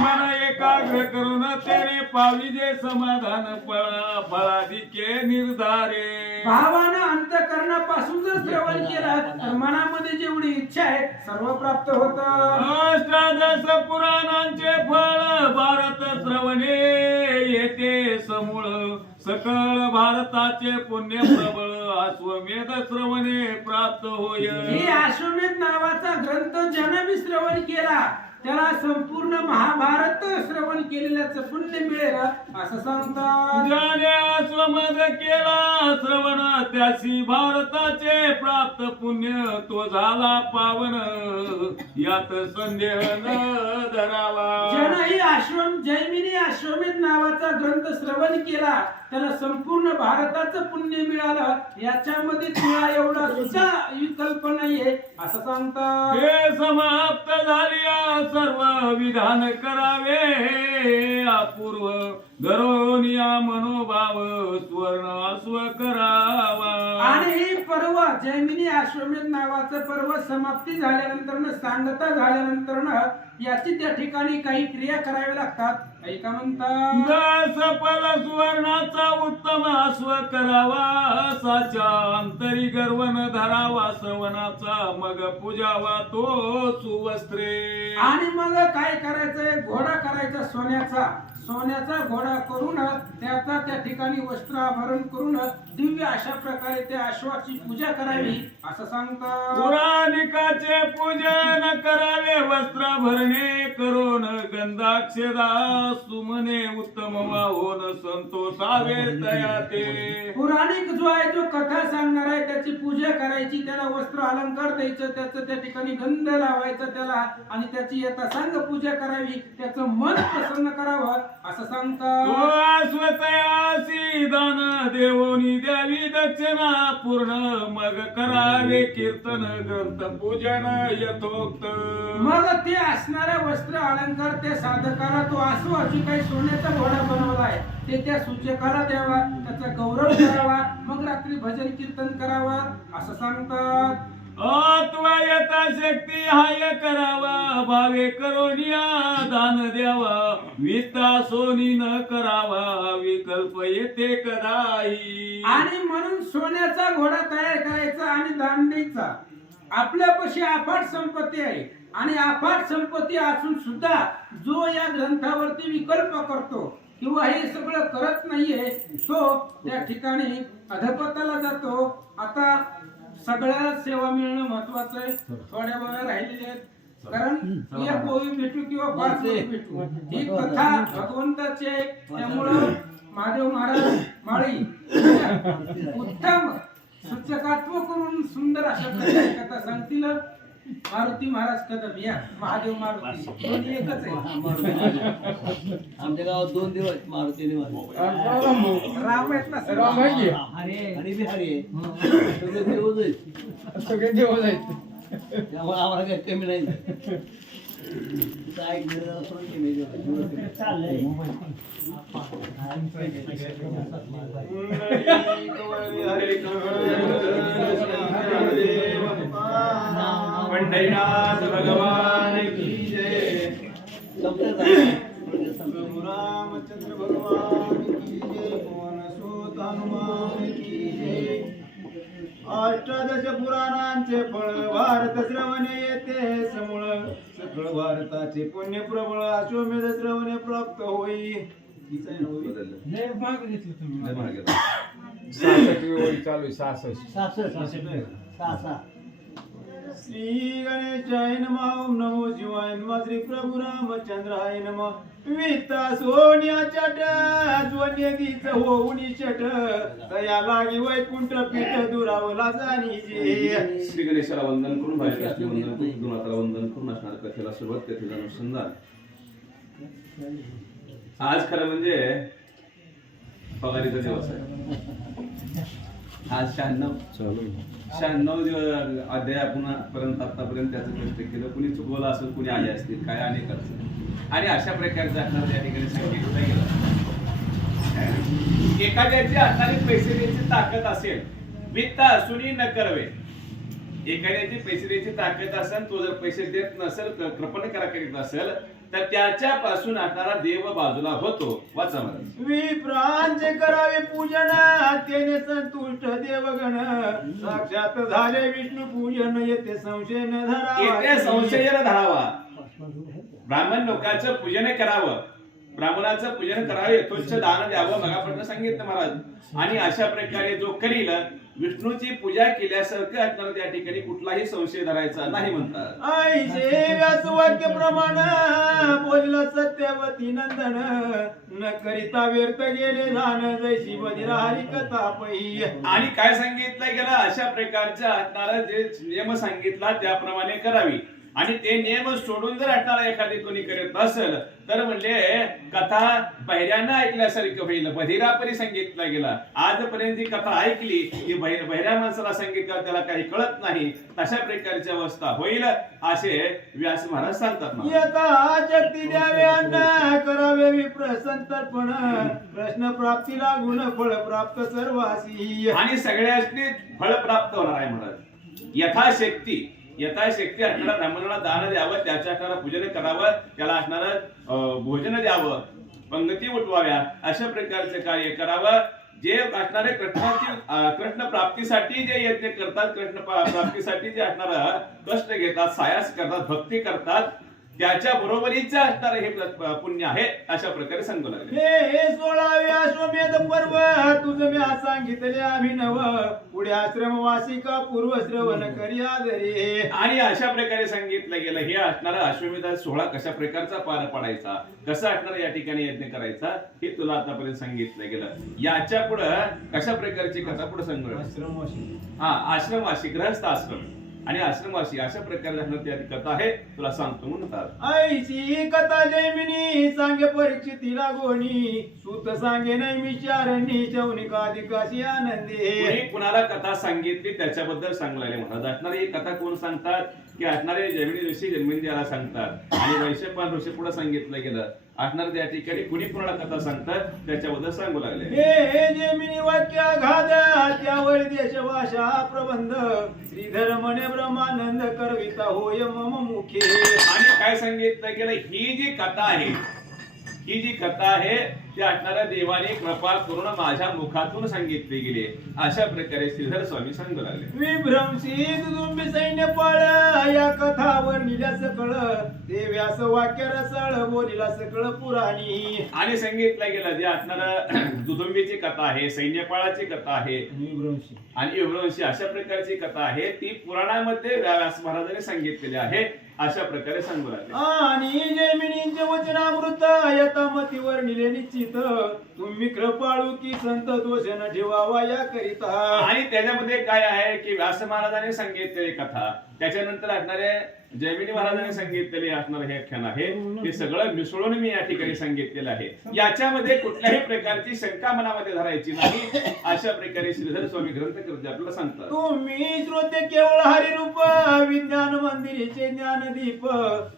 मन एकाग्र करून तेरे पाविजे समाधान फळाधिके निर्धारे. भावानं अंतःकरणापासून जर श्रवण केलं तर मनामध्ये जेवढी इच्छा आहे सर्व प्राप्त होतं. अष्टादश पुराणांचे फळ भारत श्रवणे येते समूळ सकळ भारताचे पुण्य प्रबळ अश्वमेध श्रवणे प्राप्त होय. ही अश्वमेध नावाचा ग्रंथ ज्यानं बी श्रवण केला त्याला संपूर्ण महाभारत श्रवण केलेल्याचं पुण्य मिळेल असं सांगतात. ज्याने अश्वमेध केला श्रवण त्यासी भारताचे प्राप्त पुण्य तो झाला पावन यात संदेह न धरावा. ज्यानं ही जैमिनी अश्वमेध नावाचा ग्रंथ श्रवण केला त्याला संपूर्ण भारताचं पुण्य मिळालं याच्यामध्ये तुला एवढा सुद्धा विकल्प नाहीये असं सांगतात. हे समाप्त झाली सर्व विधान करावे अपूर्व धरून या मनोभाव स्वर्ण अश्व करावा. आणि ही पर्व जैमिनी अश्वमेध नावाचं पर्व समाप्ती झाल्यानंतर सांगता झाल्यानंतर याची त्या ठिकाणी काही क्रिया कराव्या लागतात ऐका म्हणतात. सफल सुवर्णाचा उत्तम अश्व करावा साचा अंतरी गर्व न धरावा श्रवणाचा मग पूजावा तो सुवस्त्रे. आणि मग काय करायचंय घोडा करायचा सोन्याचा सोन्याचा घोडा करून त्याचा त्या ठिकाणी वस्त्र आभरण करून दिव्य अशा प्रकारे त्या अश्वाची पूजा करावी असं सांगतात. पुराणिकाचे पूजन करावे वस्त्राभरणे करून गंधाक्षदा सुमने उत्तम वाहून संतोषावे तया ते. पुराणिक जो आहे जो कथा सांगणार आहे त्याची पूजा करायची, त्याला वस्त्र अलंकार द्यायचं, त्याचं त्या ठिकाणी गंध लावायचं त्याला आणि त्याची यथासांग पूजा करावी, त्याचं मन प्रसन्न करावं असं तो सांगतात. स्वतयासी दान देवोनी द्यावी दक्षिणा पूर्ण मग करावे कीर्तन ग्रंथ पूजन यथोक्त. मग ते असणाऱ्या वस्त्र अलंकार त्या साधकाला तो अशी काही सोन्याचा घोडा बनवला आहे ते त्या सूचकाला द्यावा, त्याचा गौरव करावा, मग रात्री भजन कीर्तन करावं असं सांगतात. अत्वा यथाशक्ती हाय करावा भावे करोनिया दान द्यावा विता सोनी न करावा विकल्प येते कदाही. आणि म्हणून सोन्याचा घोडा तयार करायचा आणि दान द्यायचा. आपल्यापाशी अफाट संपत्ती आहे आणि अफाट संपत्ती असून सुद्धा जो या ग्रंथावरती विकल्प करतो किंवा हे सगळं करत नाहीये तो त्या ठिकाणी अधपताला जातो. आता सगळ्या सेवा मिळणं महत्वाचं आहे. थोड्या वेळा राहिलेल्या आहेत कारण एक ओवी भेटू किंवा 5 ओवी भेटू ही कथा भगवंताची आहे. त्यामुळं महादेव महाराज माळी उत्तम सूचकात्व करून सुंदर अशा प्रकारे कथा सांगतील. मारुती महाराज कदम या महादेव मारुती दोन्ही एकच आहे. आमच्या गावात 2 देव आहेत, मारुती आणि महादेव. राम आहेत ना सर्व. आणि बिहारी आहे. सगळे देवच आहेत. सगळे देव आहेत. त्यामुळे आम्हाला काही कमी नाही. काय घेणं सोडून कमी देव. चाललंय. पंढरीनाथ भगवान की जय. रामचंद्र भगवान की जय. पवन सुत हनुमान की जय. अष्टादश पुराणांचे फळ भारत श्रवणे येते समूळ सकळ भारताचे पुण्य प्रबळ अश्वमेध श्रवणे प्राप्त होई. हीच आहे ना होई? लय माग घेतलं तुम्ही. लय महाग आहे. 66 ओळी चालू आहे. 66 सहा. श्री गणेशाय नमः. ओम नमो शिवाय नमः. श्री प्रभू रामचंद्राय नमः. विता सोन्याच्या ज्वन्यदीच होऊन शट तया लागी वैकुंठ पीठ दुरावला जाणीजे. श्री गणेशाला वंदन करून भाषणाचे वंदन करून गुरुनाथाला वंदन करून असणार कथेला सुरुवात, कथेला अनुसंधान. आज खरं म्हणजे पगारीचा दिवस आहे. आज 96 दिवस अद्यापर्यंत आतापर्यंत त्याचं कष्ट केलं. कुणी चुकवलं असेल, कुणी आले असतील, काय अनेक असेल आणि अशा प्रकारचं असणार त्या ठिकाणी सांगितलं गेलं. एखाद्याची असणारी पैसे द्यायची ताकद असेल वित्त असूनही न करवे. एखाद्याची पैसे द्यायची ताकद असेल, तो जर पैसे देत नसेल, कृपण करा करीत असेल तर त्याच्यापासून असणारा देव बाजूला होतो. वाचा मला. विप्रांचे करावे पूजन तेने संतुष्ट देवगण साक्षात झाले विष्णू पूजन येते संशय न धरावा. येथे संशय न धरावा. ब्राह्मण लोकांचं पूजन करावं, ब्राह्मणाचं पूजन करावं, यथोच्च दान द्यावं मगापर्यंत सांगितलं महाराज. आणि अशा प्रकारे जो करील विष्णूची पूजा केल्यासारखं असणार त्या ठिकाणी कुठलाही संशय धरायचा नाही म्हणतात. ऐशे व्यासवाक्य प्रमाण बोलला सत्यवती नंदन न करिता व्यर्थ गेले जाण जैशी बधिरा हरी कथा पै. आणि काय सांगितलं गेलं अशा प्रकारच्या असणारा जे नियम सांगितला त्याप्रमाणे करावी. आणि ते नियम सोडून जर असणारा एखादी कोणी करत असेल तर म्हणजे कथा बहिऱ्यानं ऐकल्यासारखं होईल. बधिरापरी सांगितलं गेलं. आजपर्यंत जी कथा ऐकली की बहिऱ्या माणसाला सांगितलं त्याला काही कळत नाही, तशा प्रकारची अवस्था होईल असे व्यास महाराज सांगतात. यथा शक्ती द्यावे अन्न करावे विप्र संतर्पण प्रश्न प्राप्तीला गुण फळ प्राप्त सर्वासी. आणि सगळ्यांनी फळ प्राप्त होणार आहे महाराज. यथाशक्ती असणारा ब्राह्मणाला दान द्यावं, त्याच्या असणारा पूजन करावं, त्याला असणारं भोजन द्यावं, पंगती उठवाव्या, अशा प्रकारचे कार्य करावं. जे असणारे कृष्ण प्राप्तीसाठी जे यज्ञ करतात, कृष्ण प्राप्तीसाठी जे असणारा कष्ट घेतात, सायास करतात, भक्ती करतात, त्याच्या बरोबरीचं असणारं हे पुण्य आहे अशा प्रकारे सांगू लागले. हे 16वे अश्वमेध पर्व तुझं मी सांगितले अभिनव पुढे आश्रम वासिका पूर्व श्रवण करी आदरे. आणि अशा प्रकारे सांगितलं गेलं हे असणारा अश्वमेध 16 कशा प्रकारचा पार पाडायचा, कसा असणारा या ठिकाणी यज्ञ करायचा हे तुला आतापर्यंत सांगितलं गेलं. याच्या पुढं कशा प्रकारची कथा पुढे सांगू आश्रमवासी गृहस्थ आश्रम आणि आश्रमवासी अशा प्रकारे त्या कथा आहे तुला सांगतो म्हणतात. ऐशी कथा जैमिनी सांगे परीक्षितीला गोणी सूत सांगे नैमिषारण्य शौनिकाधिकाशी आनंदी. कोणी कुणाला कथा सांगितली त्याच्याबद्दल सांगलेले म्हणतात. असणारी ही कथा कोण सांगतात की असणारे जैमिनी ऋषी जन्मेंद्राला सांगतात आणि वैशंपायन ऋषी पुढे सांगितलं गेलं. असणार त्या ठिकाणी कुणी कुणाला कथा सांगतात त्याच्याबद्दल सांगू लागले. हे जैमिनी वाक्य घादा त्यावर देश भाषा प्रबंध श्रीधर म्हणे ब्रह्मानंद करविता होय मम मुखे. आणि काय सांगितलं गेलं ही जी कथा आहे ही जी कथा आहे ती असणाऱ्या देवाने कृपा करून माझ्या मुखातून सांगितली गेली अशा प्रकारे श्रीधर स्वामी सांगू लागले. विभ्रमशी दुदुंबी सैन्य पळ या कथावर निल्या सकळ ते व्यास वाक्य रसळ बोलिला सकळ पुराणी. आणि सांगितलं गेलं जे असणारा दुदुंबीची कथा आहे, सैन्यपाळाची कथा आहे आणि विभ्रमशी अशा प्रकारची कथा आहे ती पुराणामध्ये व्यास महाराजांनी सांगितलेली आहे अशा प्रकारे सांगू लागले. आणि जैमिनींचे वचनामृत यथामतीवर निले निश्चित तुम्ही कृपाळू की संत दोष न ठेवावा या करिता. आणि त्याच्यामध्ये काय आहे की व्यास महाराजांनी सांगितलेली कथा त्याच्यानंतर असणारे जैमिनी महाराजांनी सांगितलेले असणार हे आख्यान आहे ते सगळं मिसळून मी या ठिकाणी सांगितलेलं आहे. याच्यामध्ये कुठल्याही प्रकारची शंका मनामध्ये धरायची नाही अशा प्रकारे श्रीधर स्वामी ग्रंथकर्ते आपल्याला सांगतात. तुम्ही श्रोते केवळ हरिरूप विज्ञान मंदिरीचे ज्ञानदीप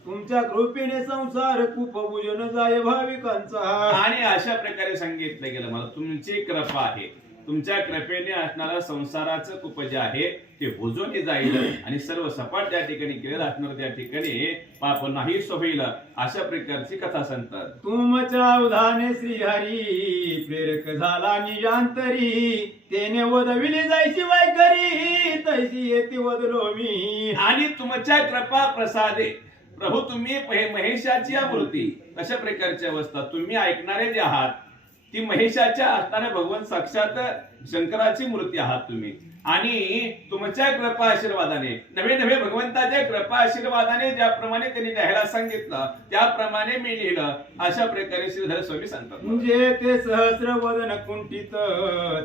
तुमच्या कृपेने संसार खूप बुजून जाय भाविकांचा. आणि अशा प्रकारे सांगितलं गेलं मला तुमची कृपा आहे, तुमच्या कृपेने असणारा संसाराचं कूप जे आहे ते भुजून जाईल आणि सर्व सपाट त्या ठिकाणी केलेलं असणार त्या ठिकाणी पाप नाही होईल अशा प्रकारची कथा सांगतात. तुमच्या अवधाने श्रीहरी प्रेरक झाला निजांतरी तेने वदविली जायची वैखरी तैसी येते वदलो मी. आणि तुमच्या कृपा प्रसादे प्रभू तुम्ही महेशाची मूर्ती कशा प्रकारची अवस्था तुम्ही ऐकणारे जे आहात ती महेशाच्या असणाऱ्या भगवान साक्षात शंकराची मूर्ती आहात तुम्ही. आणि तुमच्या कृपा आशीर्वादाने नवे नवे भगवंताच्या कृपा आशीर्वादाने ज्याप्रमाणे त्यांनी लिहायला सांगितलं त्याप्रमाणे मी लिहिलं अशा प्रकारे श्रीधर स्वामी सांगतात. म्हणजे ते सहस्र वदन कुंठित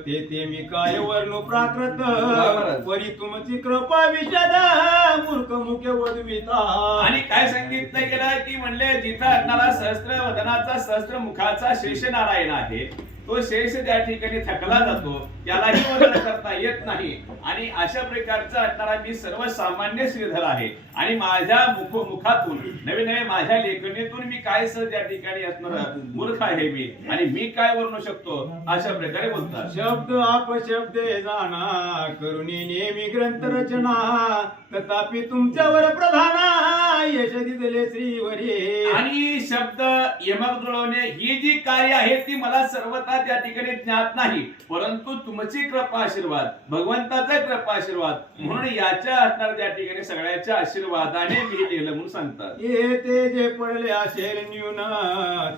ते मी काय वर्णू प्राकृत परी तुमची कृपा विषदा मूर्ख मुखे वदविता. आणि काय सांगितलं गेलं की म्हणले जिथं असणारा सहस्र वदनाचा सहस्र मुखाचा शेष नारायण आहे तो शेष त्या ठिकाणी थकला जातो त्यालाही वर्णन करता येत नाही. आणि अशा प्रकारचा असणारा मी सर्वसामान्य श्रीधर आहे आणि माझ्या मुखातून नवे नवे माझ्या लेखणीतून मी काय सर त्या ठिकाणी असणार मूर्ख आहे मी आणि मी काय वर्णू शकतो अशा प्रकारे बोलतात. शब्द अपशब्दे जाणा करुणी नेहमी ग्रंथ रचना तथापि तुमच्यावर प्रधाना यश दिले श्रीवरी. आणि शब्द यमक जुळवणे ही जी कार्य आहे ती मला सर्वथा त्या ठिकाणी ज्ञात नाही परंतु तुमची कृपा आशीर्वाद भगवंताचा कृपा आशीर्वाद म्हणून याच्या असणार त्या ठिकाणी सगळ्याच्या आशीर्वादाने मी लिहिलं म्हणून सांगतात. ते जे पडले असेल न्यून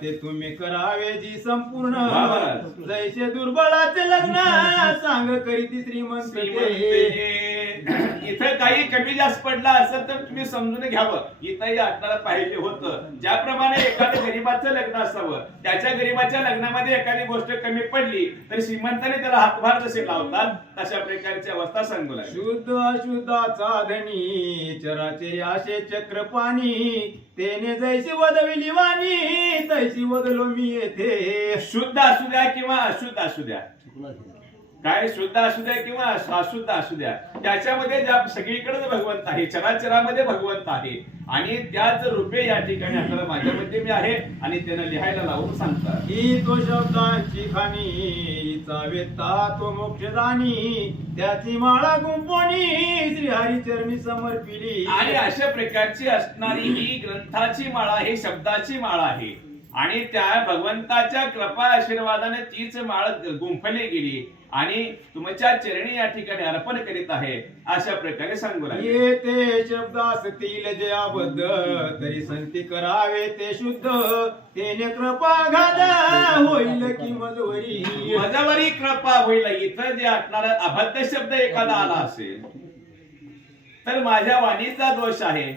ते तुम्ही करावे जी संपूर्ण जैसे दुर्बळाचे लग्न सांग करीती श्रीमंत. इथं काही कमी जास्त पडला असेल तर तुम्ही समजून घ्यावं इथंही असणारा पाहिजे होतं. ज्याप्रमाणे एखाद्या गरीबाचं लग्न असावं त्याच्या गरीबाच्या लग्नामध्ये एखादी गोष्ट कमी पडली तर श्रीमंताने त्याला हातभार जसे लावतात तशा प्रकारची अवस्था सांगू लागली. शुद्ध अशुद्धाचा धनी चराचरी आशे चक्र पाणी तेने जैसी वदविली वाणी तैसी वदलो मी येथे. शुद्ध असू द्या किंवा अशुद्ध असू द्या काय शुद्ध असू द्या किंवा अशुद्ध असू द्या त्याच्यामध्ये ज्या सगळीकडे भगवंत आहे चराचरामध्ये भगवंत आहे आणि त्याच रूपे या ठिकाणी आपल्याला माझ्यामध्ये मी आहे आणि त्यांना लिहायला लावून सांगतात. ही तो शब्दांची खाणी चावेता तो मोक्षदानी त्याची माळा गुंपोणी श्रीहरी चरणी समर्पिली. आणि अशा प्रकारची असणारी ही ग्रंथाची माळा ही शब्दाची माळा आहे आणि त्या भगवंताच्या कृपा आशीर्वादाने तीच माळ गुंफली गेली आणि तुमच्या चरणी या ठिकाणी अर्पण करीत आहे अशा प्रकारे सांगू लागले. येते शब्द असतील जे अबद्ध तरी संती करावे ते शुद्ध तेने कृपा गादा होईल की मजवरी. मजवरी कृपा होईल. इथं जे असणारा अबद्ध शब्द एखादा आला असेल तर माझ्या वाणीचा दोष आहे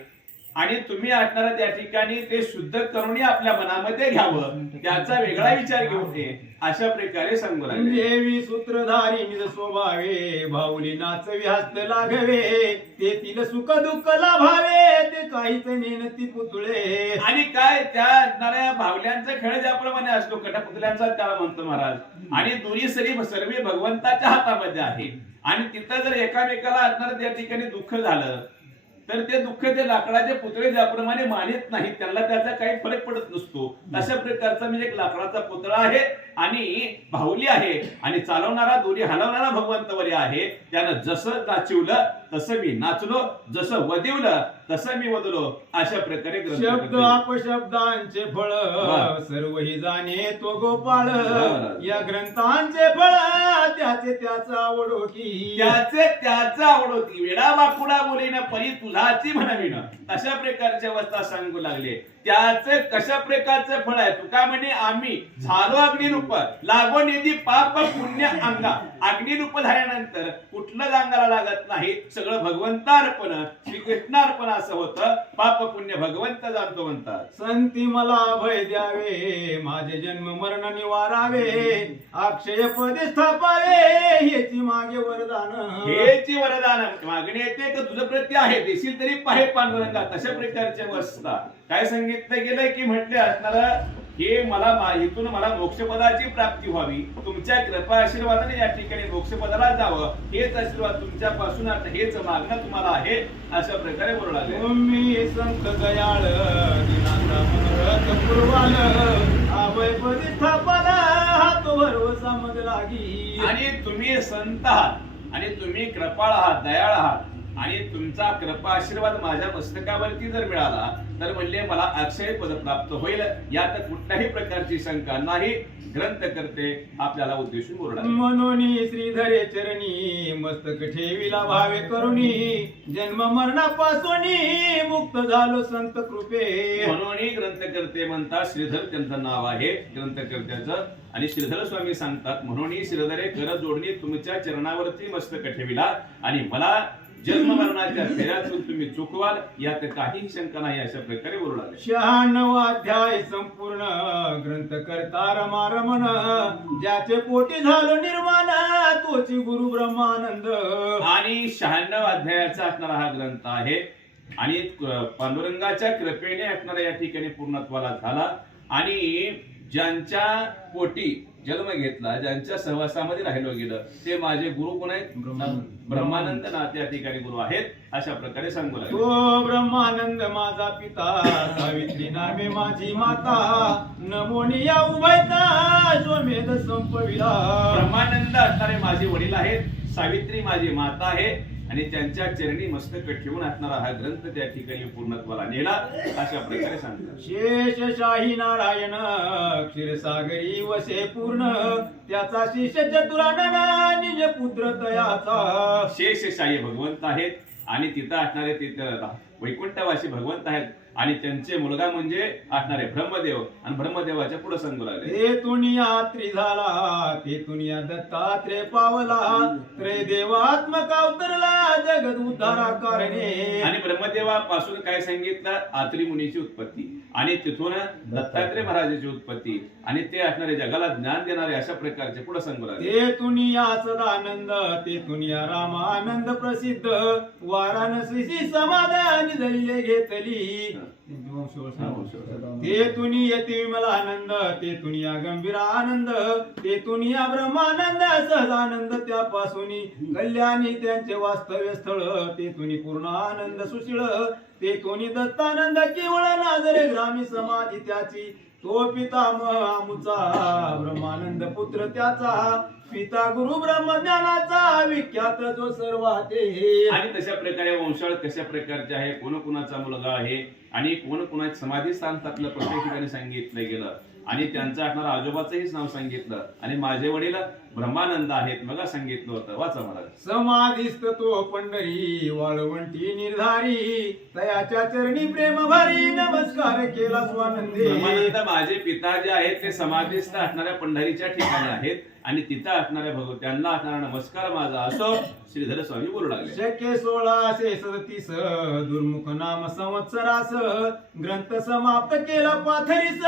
आणि तुम्ही असणारा त्या ठिकाणी ते शुद्ध करून आपल्या मनामध्ये घ्यावं त्याचा वेगळा विचार घेऊन नये अशा प्रकारे सांगू लागले. देवी सूत्रधारी निज स्वभावे भाऊली नाचवी हस्त लागवे तेथील सुख दुःख लाभावे ते काहीच नेनती पुतळे. आणि काय त्या असणाऱ्या भावल्यांचा खेळ ज्याप्रमाणे असतो कटापुतल्यांचा त्याला म्हणतो महाराज. आणि दोन्ही सर्व भगवंताच्या हातामध्ये आहे आणि तिथं जर एकामेकाला असणार त्या ठिकाणी दुःख झालं तर ते दुःख ते लाकडाचे पुतळे ज्याप्रमाणे मानित नाहीत त्यांना त्याचा काही फरक पडत नसतो तशा प्रकारचा मी एक लाकडाचा पुतळा आहे आणि बाहुली आहे आणि चालवणारा दोरी हलवणारा भगवंतवरी आहे. त्यानं जसं नाचिवलं तसं मी नाचलो जसं वदिवलं तसं मी वदलो अशा प्रकारे शब्द अपशब्दांचे फळ सर्वही जाणे तो गोपाळ या ग्रंथांचे फळ त्याचे त्याचा आवडोटी त्याचा आवडोती वेडा वाकुडा बोलीन परी तुझाची म्हणावीन अशा प्रकारची अवस्था सांगू लागले. त्याचे कशा प्रकारचं फळ आहे तुका म्हणे आम्ही झालो अग्निरूप लागो निधी पाप पुण्य अंगा. अग्निरूप झाल्यानंतर कुठलं अंगाला लागत नाही सगळं भगवंतार्पण श्रीकृष्णार्पण असं होतं. पाप पुण्य भगवंत जाणतो म्हणतात. संती मला अभय द्यावे माझे जन्म मरण निवारावे अक्षय पदे स्थापावे हेची मागे वरदान. हेची वरदान मागणी येते की तुझं प्रत्य आहे देशील तरी पाहे पांडुरंगा तशा प्रकारची अवस्था. काय सांगितलं गेलंय की म्हटले असणार हे मला इथून मला मोक्षपदाची प्राप्ती व्हावी तुमच्या कृपा आशीर्वादाने या ठिकाणी मोक्षपदाला जावं हेच आशीर्वाद तुमच्यापासून हेच मागणं तुम्हाला आहे अशा प्रकारे बोलू लागले. तुम्ही संत दयाळ दिनाचा मनोरथ पूर्वाल अभय पदी स्थापना हात भरवसा मग लागी. आणि तुम्ही संत आहात आणि तुम्ही कृपाळ आहात दयाळ आहात आणि तुमचा कृपा आशीर्वाद माझ्या मस्तकावरती जर मिळाला तर म्हणले मला अक्षय पद प्राप्त होईल यात कुठल्याही प्रकारची शंका नाही. ग्रंथ करते आपल्याला उद्देशून बोलला म्हणून श्रीधरे चरणी मस्तक ठेविला भावे करुणी जन्म मरणापासून मुक्त झालो संत कृपे. म्हणून ग्रंथ करते म्हणतात श्रीधर त्यांचं नाव आहे ग्रंथकर्त्याचं आणि श्रीधर स्वामी सांगतात म्हणून श्रीधरे कर जोडणी तुमच्या चरणावरती मस्तक ठेविला आणि मला जन्म मरणाच्या फेऱ्यातून तुम्ही चुकवाल यात काहीही शंका नाही अशा प्रकारे बोलू लागले. 96 अध्याय संपूर्ण ग्रंथ करता रमारमण ज्याचे पोटी झालो निर्माण तोची गुरु ब्रह्मानंद. आणि 96 अध्यायाचा असणारा हा ग्रंथ आहे आणि पांडुरंगाच्या कृपेने असणारा या ठिकाणी पूर्णत्वाला झाला आणि ज्यांच्या पोटी जन्म घेतला ज्यांच्या सहवासामध्ये राहिलो गेलं ते माझे गुरु कोण आहेत ब्रह्मानंद ना त्या ठिकाणी गुरु आहेत अशा प्रकारे सांगू लागले. तो ब्रह्मानंद माझा पिता सावित्री नामे माझी माता नमोनिया उभयता स्वमेध संपविला. ब्रह्मानंद असणारे माझे वडील आहेत सावित्री माझी माता आहे आणि त्यांच्या चरणी मस्तक ठेवून असणारा हा ग्रंथ त्या ठिकाणी पूर्णत्वाला नेला अशा प्रकारे सांगतात. शेषशाही नारायण क्षीरसागरी वसे पूर्ण त्याचा शिष्य चतुरानना निज पुत्र तयाचा. शेषशाही भगवंत आहेत आणि तिथं असणारे तिथं वैकुंठवासी भगवंत आहेत आणि त्यांचे मुलगा म्हणजे असणारे ब्रह्मदेव आणि ब्रह्मदेवाच्या पुढे सांगू लागले. ते तुनिया त्रिझाला ते तुनिया दत्तात्रेय पावला त्रय देवात्मक अवतरला जगद उद्धारा कारणे. आणि ब्रह्मदेवापासून काय सांगितलं आत्री मुनीची उत्पत्ती आणि तिथून दत्तात्रेय महाराजाची उत्पत्ती आणि ते असणारे जगाला ज्ञान देणारे अशा प्रकारचे पुढे सांगू लागले. ते तुनिया सदानंद ते तुनिया रामानंद प्रसिद्ध वाराणसी समाधान जलिले घेतली. ते तुनिया विमलानंद ते तुनिया गंभीर आनंद ते तुनिया ब्रह्मानंद सहजानंद त्यापासून कल्याणी त्यांचे वास्तव्य स्थळ ते तुनी पूर्ण आनंद सुशीळ ते तुनी दत्तानंद केवळ नाजरे ग्रामी समाधी त्याची तो पितामह आमुचा ब्रह्मानंद पुत्र त्याचा पिता गुरु ब्रह्मज्ञानाचा विख्यात जो सर्वाते. आणि तशा प्रकारे वंशाळ कशा प्रकारचे आहे कोण कुणाचा मुलगा आहे आणि कोण कुणाच्या समाधी स्थान आपलं प्रत्येक ठिकाणी सांगितलं गेलं आणि त्यांचं असणारं आजोबाचंही नाव सांगितलं आणि माझे वडील ब्रह्मानंद आहेत मग सांगितलं होतं. वाचा मला. समाधिस्थ तो पंढरी वाळवंटी निर्धारी तयाच्या चरणी प्रेम भारी नमस्कार केला स्वानंदे. ब्रह्मानंद माझे पिता जे आहेत ते समाधीस्थ असणाऱ्या पंढरीच्या ठिकाणी आहेत आणि तिथं असणाऱ्या त्यांना असणारा नमस्कार माझा असो. श्रीधर स्वामी बोलू लागले. शके 1637 दुर्मुख नाम संवत्सरास ग्रंथ समाप्त केला पाथरीस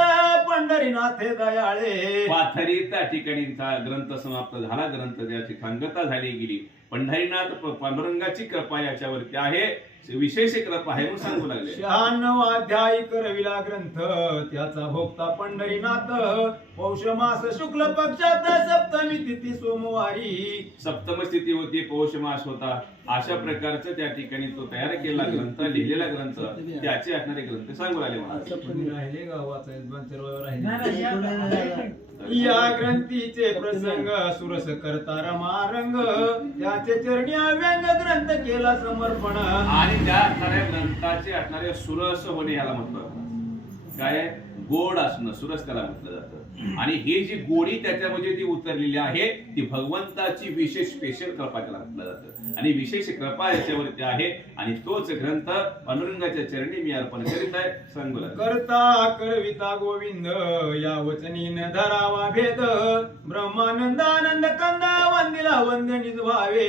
पंढरीनाथे दयाळे. पाथरी त्या ठिकाणी ग्रंथ समाप्त झाला. ग्रंथ त्याची सांगता झाली गेली. पंढरीनाथ पांडुरंगाची कृपा याच्यावरती आहे. विशेष कृपा आहे म्हणून सांगू लागले. 96 अध्यायी करविला ग्रंथ त्याचा भोक्ता पंढरीनाथ. पौष मास शुक्ल पक्षात सप्तमी तिथी सोमवारी. सप्तम स्थिती होती. पौष मास होता. अशा प्रकारचं त्या ठिकाणी तो तयार केलेला ग्रंथ लिहिलेला ग्रंथ त्याचे असणारे ग्रंथ सांगू लागले मला. राहिले गावाचा या ग्रंथीचे प्रसंग सुरस करता रमारंग त्याचे चरणी अव्यंग ग्रंथ केला समर्पण. आणि त्या असणाऱ्या ग्रंथाचे असणारे सुरस होणे याला म्हटलं काय गोड असणं सुरस त्याला म्हटलं जातं. आणि ही जी गोडी त्याच्यामध्ये जी उतरलेली आहे ती भगवंताची विशेष स्पेशल कृपा त्याला म्हटलं जातं आणि विशेष कृपा याच्यावरती आहे. आणि तोच ग्रंथ पांडुरंगाच्या चरणी मी अर्पण करीत आहे. सांगू लागले. करता करविता गोविंद या वचनी न धरावा भेद ब्रह्मानंदानंद कंदा वंदिला वंदनीच भावे.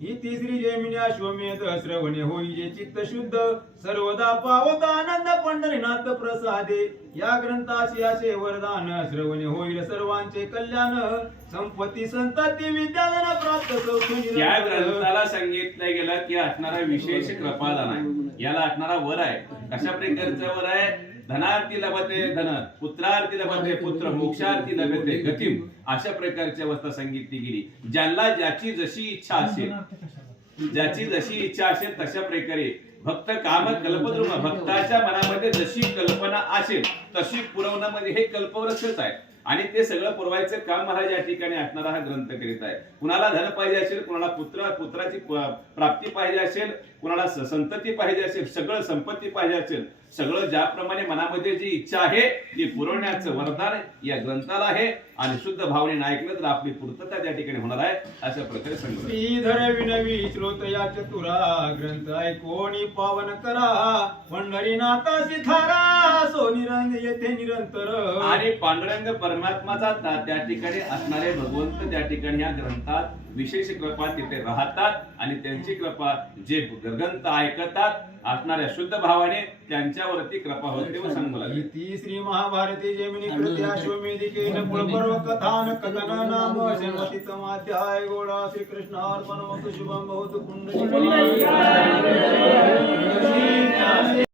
ही तिसरी जैमिनी अश्वमेध श्रवणे होई जे चित्त शुद्ध सर्वदा पावत आनंद पंढरीनाथ प्रसादे. या ग्रंथाशी असे वरदान श्रवणे होईल सर्वांचे कल्याण संपत्ती संतती विद्याधन प्राप्त सौख्य. या ग्रंथाला सांगितलं गेलं की असणारा विशेष कृपादान आहे. याला असणारा वर आहे. कशा प्रकारचा वर आहे. धनार्थी लभते धन पुत्रार्थी लभते पुत्र मोक्षार्थी लभते गतिम. अशा प्रकारची अवस्था सांगितली गेली. ज्यांना ज्याची जशी इच्छा असेल ज्याची जशी इच्छा असेल तशा प्रकारे भक्त काम कल्पद्रुम भक्ताच्या मनामध्ये जशी कल्पना असेल तशी पुरवणं म्हणजे हे कल्पवृक्षच आहे. आणि ते सगळं पुरवायचं काम महाराज या ठिकाणी असणारा हा ग्रंथ करीत आहे. कुणाला धन पाहिजे असेल, कुणाला पुत्राची प्राप्ती पाहिजे असेल, कुणाला संतती पाहिजे असेल, सगळं संपत्ती पाहिजे असेल, सगळं ज्याप्रमाणे मनामध्ये जी इच्छा आहे ती पुरवण्याचं वरदान या ग्रंथाला आहे. आणि शुद्ध भावनेने ऐकलं तर आपली पूर्तता त्या ठिकाणी होणार आहे. अशा प्रकारे सांगितलं. श्रीधर विनवी श्रोत या चतुरा ग्रंथ ऐकोणी पावन करा पंढरीनाथासी थारा सो निरंग येथे निरंतर. आणि पांडुरंग परमात्माचा त्या ठिकाणी असणारे भगवंत त्या ठिकाणी या ग्रंथात विशेष कृपा तिथे राहतात आणि त्यांची कृपा जे ग्रंथ ऐकतात असणाऱ्या शुद्ध भावाने त्यांच्यावरती कृपा होते व सांगू लागले. तिसरी महाभारती जैमिनी कृती अश्वमेधिकेन कुलपर्व कथान कथन नाम शर्वतीतम अध्याय गोडा श्रीकृष्ण अर्पण शुभम बहुत पुण्य.